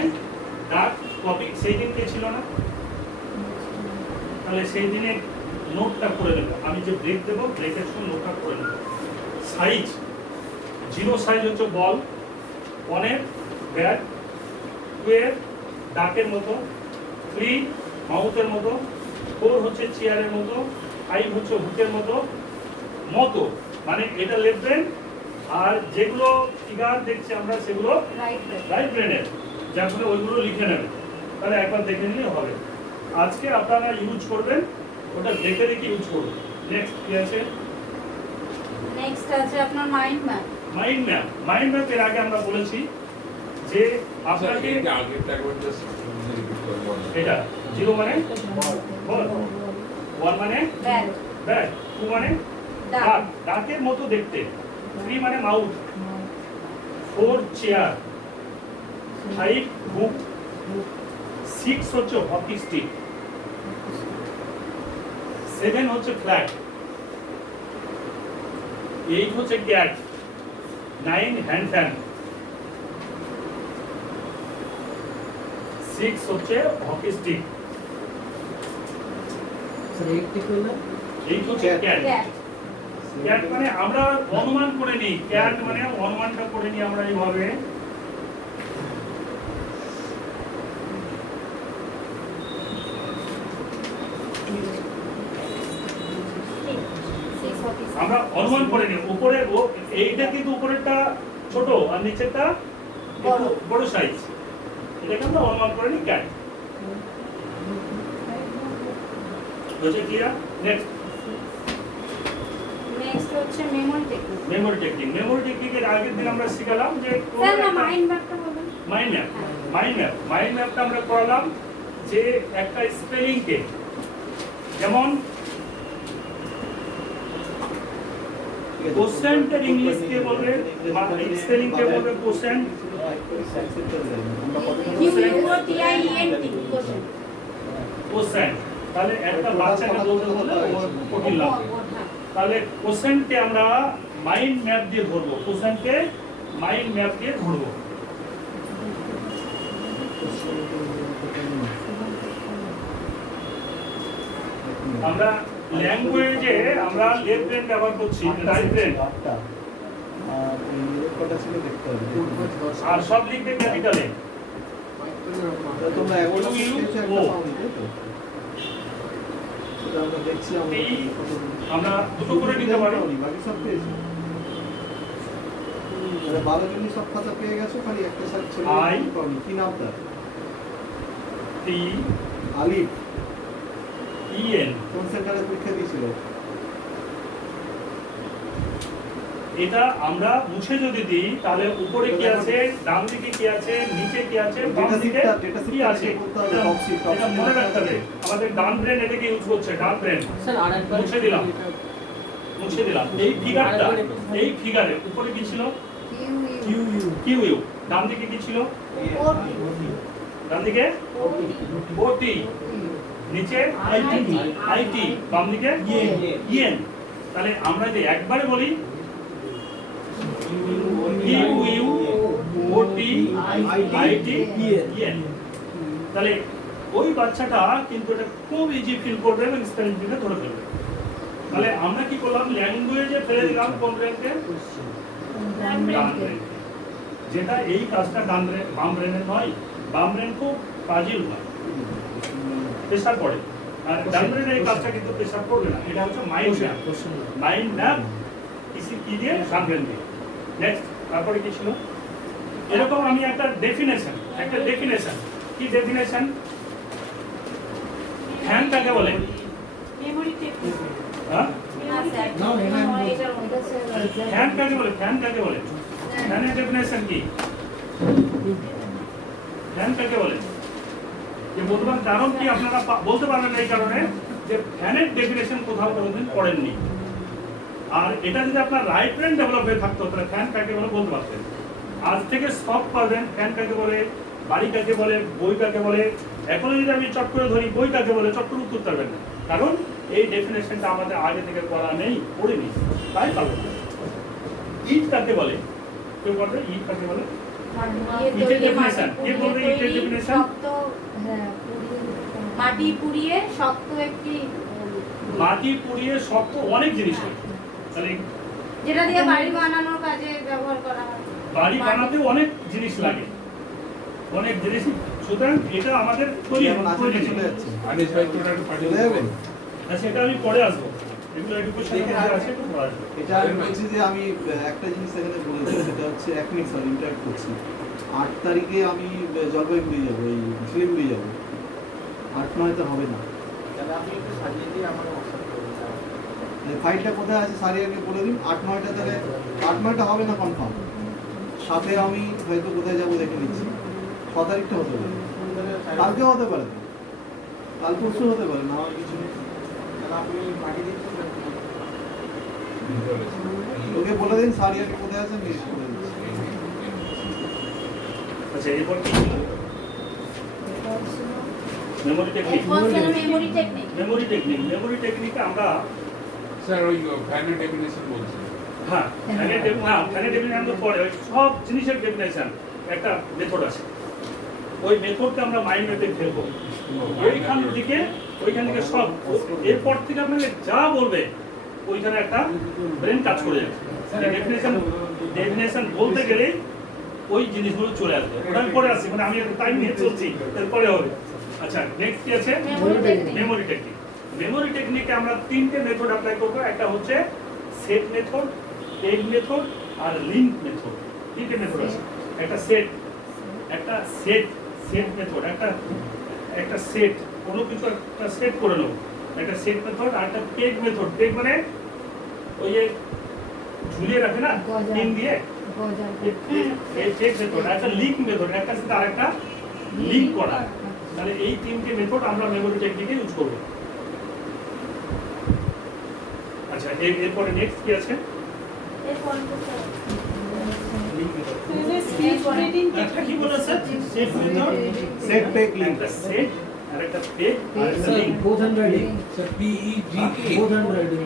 ডাক টপিক সেই দিন কে ছিল না তাহলে সেই দিনে নোটটা করে নেব আমি যে ব্রেক দেব ব্রেকের সময় নোটটা করে নেব সাইজ 0 সাইজ হচ্ছে বল 1 এর ব্যাট 2 এর ডাকের মতো 3 মাউথের মতো 4 হচ্ছে চেয়ারের মতো 5 হচ্ছে হুকের মতো মানে এটা লিখবেন আর যেগুলো ফিগার দেখছি আমরা সেগুলো রাইট ব্রেনের যার ফলে ওইগুলো লিখে নেবেন তাহলে একবার দেখে নিলে হবে আজকে আপনারা ইউজ করবেন ওটা দেখে ইউজ করবেন নেক্সট কি আছে নেক্সট আছে আপনার মাইন্ড ম্যাপ এর আগে আমরা বলেছি যে আপনাকে আগেরটা একবার জাস্ট রিপিট করবো এটা 0 মানে বল 1 মানে ব্যাট ব্যাট 2 মানে ডাক ডাকের মতো দেখতে 3 মানে মাউথ 4 চেয়ার 5 হুক 6 হচ্ছে হকি স্টিক 7 হচ্ছে ফ্ল্যাট 8 হচ্ছে ক্যাট 9 হ্যান্ড ফ্যান 6 হচ্ছে হকি স্টিক স্যার এই কি করলে 8 হচ্ছে ক্যাট ক্যাট ক্যাট মানে আমরা অনুমান করে নিই ক্যাট মানে অনুমানটা করে নিই আমরা এইভাবে আমরা অনুমান করে নিই উপরে এইটা কিন্তু উপরেরটা ছোট আর নিচেরটা একটু বড় সাইজ এটাকে আমরা অনুমান করে নিই ক্যাট হচ্ছে ক্লিয়ার নেক্সট হচ্ছে মেমোরি টেকনিক মেমোরি টেকনিকের আগের দিন আমরা শিখালাম যে স্যার না মাইন্ড ম্যাপটা বলুন মাইন্ড ম্যাপটা আমরা করালাম যে একটা স্পেলিং কে যেমন কোশ্চেনটার ইংলিশ কে বলবে স্পেলিং কে বলবে কোশ্চেন কোশ্চেন তাহলে একটা বাচ্চাকে বলতে হলে কঠিন লাগবে তাহলে কোশ্চেনকে আমরা মাইন্ড ম্যাপ দিয়ে ধরবো আমরা ল্যাঙ্গুয়েজে আমরা লেফট ব্রেন ব্যবহার করছি রাইট ব্রেন আর কটা ছিল দেখতে হবে আর সব লিখবে ক্যাপিটালে তোমরা একটা ইউ, কিছু ও। একটা পাওনি তাই তো সেটা আমরা দেখছি আমরা এই আমরা দুটো করে নিতে পারি বাকি সব পেয়েছি 12 সব খাতা পেয়ে গেছো, খালি একটা স্যার ছেলে আই। পাওনি। কি নাম তার? টি আলিফ। ইএন। কোন সেন্টারে পরীক্ষা দিয়েছিল? এটা আমরা মুছে যদি দিই তাহলে উপরে কি আছে, ডান দিকে কি আছে, নিচে কি আছে, বাম ডেটা দিকে ডেটা কি আছে, বলতে হবে, টপ শিট এটা মনে রাখতে হবে। আমাদের ডান ব্রেন এটাকে ইউজ করছে, ডান ব্রেন। স্যার আরেকবার মুছে দিলাম। মুছে দিলাম। এই ফিগারটা, এই ফিগারের উপরে কি ছিল? Q U. ডান দিকে কি ছিল? ডান দিকে ওটি। নিচে আইটি। বাম দিকে ইএন। তাহলে আমরা যে একবারে বলি কিউ ইউ ওটি আইটি ইএন, তাহলে ওই বাচ্চাটা কিন্তু এটা খুব ইজি ফিল করবে এবং স্পেলিংটা ধরে ফেলবে। তাহলে আমরা কি করলাম, ল্যাঙ্গুয়েজে ফেলে দিলাম কোন ব্রেনকে? ডান ব্রেনকে। যেটা এই কাজটা ডান ব্রেন, বাম ব্রেনের নয়। বাম ব্রেন খুব কাজের নয়, প্রেসার পড়ে। আর ডান ব্রেনের এই কাজটা কিন্তু প্রেসার পড়বে না। এটা হচ্ছে মাইন্ড ম্যাপ। মাইন্ড ম্যাপ কি দিয়ে? ডান ব্রেন দিয়ে। নেক্সট, তারপরে কি ছিল? এরকম আমি একটা ডেফিনেশন কি ডেফিনেশন? ফ্যান কাকে বলে? Memory technique. হ্যাঁ, ফ্যান কাকে বলে? ফ্যানের ডেফিনেশন কি? ফ্যান কাকে বলে? যে বলবার কারণ কি আপনারা বলতে পারবেন না, এই কারণে যে ফ্যানের ডেফিনেশন কোথাও কোনোদিন পড়েননি। আর এটা যদি আপনার রাইট ব্রেন ডেভেলপ হয়ে থাকতো তাহলে ফ্যান কাকে বলে বলতে পারতেন। আজ থেকে সব পারবেন, ফ্যান কাকে বলে, বাড়ি কাকে বলে, বই কাকে বলে। এখনো যদি আমি চট করে ধরি বই কাকে বলে, চট করে উত্তর পারবেন না, কারণ এই ডেফিনেশনটা আমাদের আগে থেকে পড়া নেই, পড়িনি, তাই পারবেন না। ইট কাকে বলে? কেউ বলবে ইট কাকে বলে? ইটের ডেফিনেশন কে বলবে? ইটের ডেফিনেশন মাটি পুড়িয়ে শক্ত একটি মাটি পুড়িয়ে শক্ত অনেক জিনিস হয়। তাহলে যেটা দিয়ে বাড়ি বানানোর কাজে ব্যবহার করা হয়। বাড়ি বানাতে অনেক জিনিস লাগে, অনেক জিনিস। সুতরাং এটা আমাদের তৈরি যেমন আজকে চলে যাচ্ছে। আনিস ভাই তোরা একটু পাঠিয়ে চলে যাবেন? আচ্ছা, এটা আমি পরে আসবো। এগুলো এডুকেশন আছে, একটু পরে আসবো। এটা আমি বলছি যে আমি একটা জিনিস এখানে বলেছি, সেটা হচ্ছে 1 মিনিট স্যার ইন্টারাক্ট করছি। 8 তারিখে আমি জলপাইগুড়ি যাবো, এই শিলিগুড়ি যাবো। 8-9 তো হবে না। তাহলে আপনি একটু সাজিয়ে দিয়ে আমার হোয়াটসঅ্যাপ করুন। ফাইলটা কোথায় আছে সারিয়াকে বলে দিন। 8-9টা তাহলে 8-9টা হবে না কনফার্ম। সাথে আমি হয়তো কোথায় যাবো দেখে নিচ্ছি। 6 তারিখটা হতে পারে, কালকে হতে পারে, কাল পরশু হতে পারে, না আমার কিছু নেই। তাহলে আপনি পাঠিয়ে দিচ্ছেন। ওকে বলে দিন সারিয়াকে কোথায় আছে, মিস করে দিচ্ছি। আচ্ছা, এরপর কি ছিল? Memory technique. মেমোরি টেকনিকে আমরা স্যার ওই ফ্যানের ডেফিনেশন বলছি। হ্যাঁ, ফ্যানের ডেফিনেশন তো পরে, ওই সব জিনিসের ডেফিনেশন একটা মেথড আছে। ওই মেথডকে আমরা মাইন্ড ম্যাপে ফেলবো। ওইখান থেকে সব, এরপর থেকে আপনাকে যা বলবে ওইখানে একটা ব্রেন কাজ করে যাবে। ডেফিনেশন বলতে গেলে ওই জিনিসগুলো চলে আসবে। ওটা আমি পরে আসছি, মানে আমি টাইম নিয়ে চলছি, এরপরে হবে। আচ্ছা, নেক্সট কি আছে? Memory technique. মেমোরি টেকনিকে আমরা 3টে মেথড অ্যাপ্লাই করব। একটা হচ্ছে সেট মেথড, টেগ মেথড আর লিঙ্ক মেথড। 3টে মেথড আছে। একটা সেট মেথড, একটা সেট, কোনো কিছু একটা সেট করে নেব, একটা সেট মেথড। আর একটা টেগ মেথড। টেগ মানে ওই যে ঝুলিয়ে রাখে না পিন দিয়ে, এই টেগ মেথড। একটা লিঙ্ক মেথড, একটা সাথে আরেকটা লিঙ্ক করা। তাহলে এই 3টে মেথড আমরা মেমোরি টেকনিকে ইউজ করব। আচ্ছা, এরপরে নেক্সট কি আছে? একটা কি বলে sir? Set method, set take link. একটা সেট আর একটা পেগ আর একটা link. both handwriting. Sir PEG Both handwriting.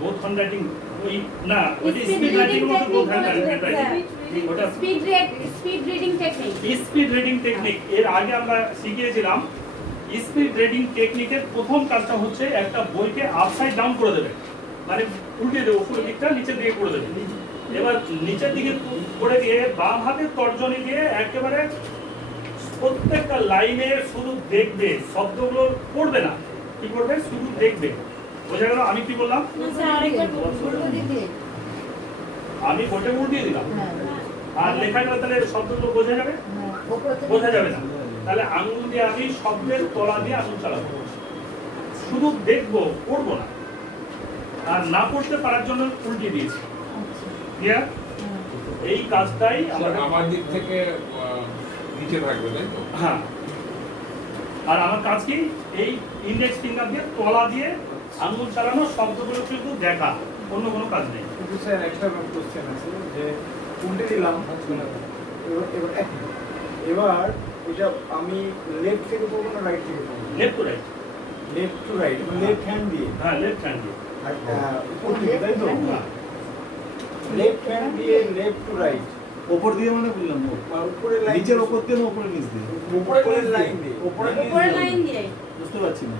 Both handwriting ওই না, ওটা স্পিড রাইটিং মতো বোথ হ্যান্ডরাইটিং। ওটা speed reading technique. Speed reading technique এর আগে আমরা শিখিয়েছিলাম। স্পিড রিডিং টেকনিকের প্রথম কাজটা হচ্ছে একটা বইকে আপসাইড ডাউন করে দেবে, মানে উল্টে দেবে, উপরের দিকটা নিচের দিকে করে দেবে। এবার নিচের দিকে করে দিয়ে বাম হাতের তর্জনী দিয়ে একেবারে প্রত্যেকটা লাইনে শুধু দেখবে, শব্দগুলো পড়বে না। কি করবে? শুধু দেখবে। বোঝা গেল আমি কি বললাম? আমি বোর্ডে উল্টিয়ে দিলাম হ্যাঁ, আর লেখাটা তাহলে শব্দগুলো বোঝা যাবে হ্যাঁ, ওপর থেকে- বোঝা যাবে না। তাহলে আঙুল দিয়ে আমি শব্দের তলা দিয়ে আঙুল চালাবো, শুধু দেখবো, পড়বো না। আর না পড়তে পারার জন্য উল্টিয়ে দিয়েছি। আচ্ছা, ক্লিয়ার? হ্যাঁ। এই কাজটাই আমাদের, আমার দিক থেকে নিচে থাকবে তাই তো? হ্যাঁ। আর আমার কাজ কি, এই ইন্ডেক্স ফিঙ্গার দিয়ে তলা দিয়ে আঙুল চালানো, শব্দগুলো কিন্তু দেখা, অন্য কোনো কাজ নেই। কিন্তু স্যার একটা কোশ্চেন আছে যে উল্টে দিলাম এবার এটা আমি লেফট থেকে পড়বো না রাইট থেকে পড়বো? Left to right. Left to right left hand দিয়ে হ্যাঁ, লেফট হ্যান্ড দিয়ে। আর উপর থেকে তাই তো? হ্যাঁ। লেফট হ্যান্ড দিয়ে লেফট টু রাইট ওপর দিয়ে মানে বুঝলাম না। উপরের লাইন নিচের ওপর দিয়ে না উপরের নিচ দিয়ে? উপরের লাইন দিয়ে উপরের লাইন দিয়ে। বুঝতে পারছি না।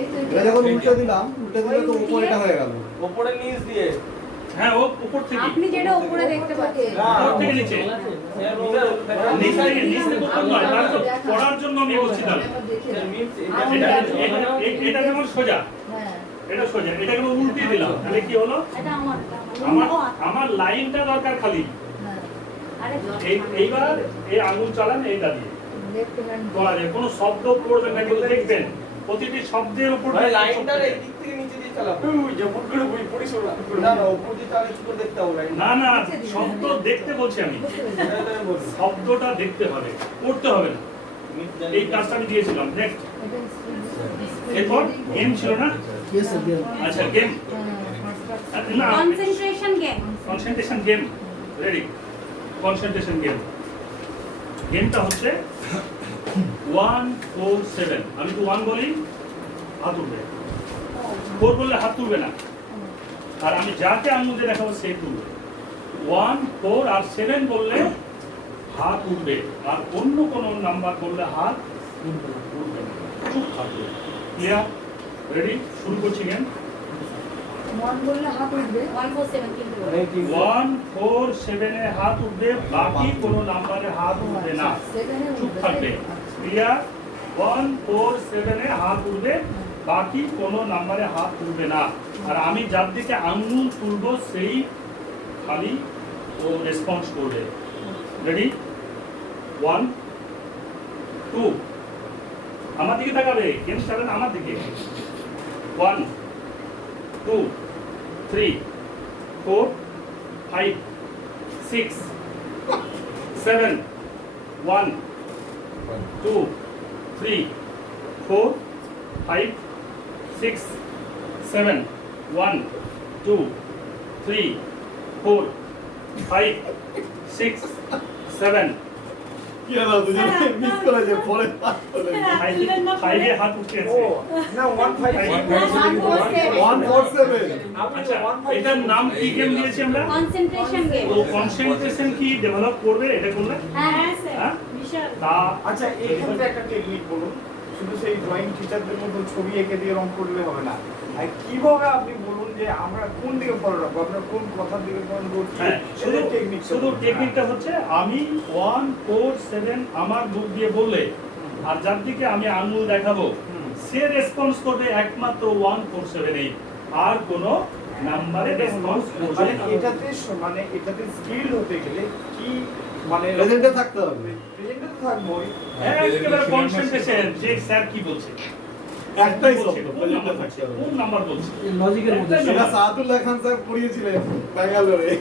এই তো এটা যখন উল্টে দিলাম উল্টে দিলে তো উপরেটা হয়ে গেল। ওপরে নিচ দিয়ে হ্যাঁ, ও উপর থেকে। আপনি যেটা উপরে দেখতে পাচ্ছেন। না, উপর থেকে নিচে। নিচ থেকে উপর নয়, তাহলে তো পড়ার জন্য আমি বলছি তাহলে। এটা যেমন সোজা, হ্যাঁ, এটা সোজা, এটা যেমন উল্টিয়ে দিলাম, তাহলে কি হলো, এটা আমার আমার লাইনটা দরকার খালি। হ্যাঁ, আরে এইবার এই আঙুল চালান এইটা দিয়ে লেফট হ্যান্ড বলা যায়, কোনো শব্দ পড়বেন না, কিন্তু দেখবেন প্রতিটি শব্দের উপর ভাই লাইনটার এই দিক থেকে নিচে দিয়ে চালাবো। যেমন করে বই পড়িস ওরা না না উপর দিয়ে চালে কি করে দেখতে হবে লাইন? না না, শব্দ দেখতে বলছি আমি, শব্দটা দেখতে হবে, পড়তে হবে না। এই কাজটা আমি দিয়েছিলাম। নেক্সট, এরপর গেম ছিল না? আচ্ছা, গেম না, concentration game. Concentration game. Ready? Concentration game. গেমটা হচ্ছে 1 4 7। আমি তো 1 বলি, হাত উঠবে। 4 বললে হাত তুলবে না। আর আমি যাকে আঙুল দিয়ে দেখাবো সে তুলবে। 1 4 আর 7 বললে হাত উঠবে, আর অন্য কোনো নাম্বার বললে হাত উঠবে না, চুপ থাকবে। ক্লিয়ার? রেডি? শুরু করছি গেম। 1 বললে হাত উঠবে, 1 4 7 কিন্তু বলে। 1 4 7 এ হাত উঠবে, বাকি কোনো নাম্বারে হাত উঠবে না, চুপ থাকবে। ক্লিয়ার? 1 4 7 এ হাত উঠবে, বাকি কোনো নাম্বারে হাত তুলবে না। আর আমি যার দিকে আঙ্গুল তুলবো সেই খালি ও রেসপন্স করবে। রেডি? 1 2, আমার দিকে তাকাবে, গেম চালান আমার দিকে। 1 2 3 4 5 6 7 1 2 3 4 5 6 7 1 2 3 4 5 6 7 কি হলো দুজনে মিস করে যে পরে পাস করে। 5 এ হাত উঠে ও আছে। না 15 147 আচ্ছা, এটার নাম কি গেম দিয়েছি আমরা? Concentration game. তো কনসেন্ট্রেশন কি ডেভেলপ করবে এটা করলে? হ্যাঁ স্যার, হ্যাঁ? বিশাল। তা আচ্ছা এখানে একটা টেকনিক বলুন, শুধু সেই ড্রয়িং টিচারদের মতো ছবি এঁকে দিয়ে রং করলে হবে না। আর কিভাবে আপনি বলুন যে আমরা কোন দিকে ফলো রাখবো, আপনার কোন কথার দিকে ফলো করছি, হ্যাঁ, শুধু টেকনিক শুধু টেকনিকটা হচ্ছে আমি 1 4 7 আমার মুখ দিয়ে বললে, আর যার দিকে আমি আঙুল দেখাবো সে রেসপন্স করবে একমাত্র 1 4 7 8, আর কোনো নাম্বারে রেসপন্স করবে মানে না। এটাতে স্কিল হতে গেলে কি মানে প্রেজেন্টে থাকতে হবে। প্রেজেন্টে তো থাকবোই। একেবারে কনসেন্ট্রেশন, যে স্যার কি বলছে, একটাই বলছে, শব্দ কোন প্রেজেন্টে নাম্বার থাকতে বলছে, হবে। কোন নাম্বার বলছে, লজিকের মধ্যে একটাই এটা নাম্বার। সাদুল্লাহ খান স্যার পড়িয়েছিলেন ব্যাঙ্গালোরে।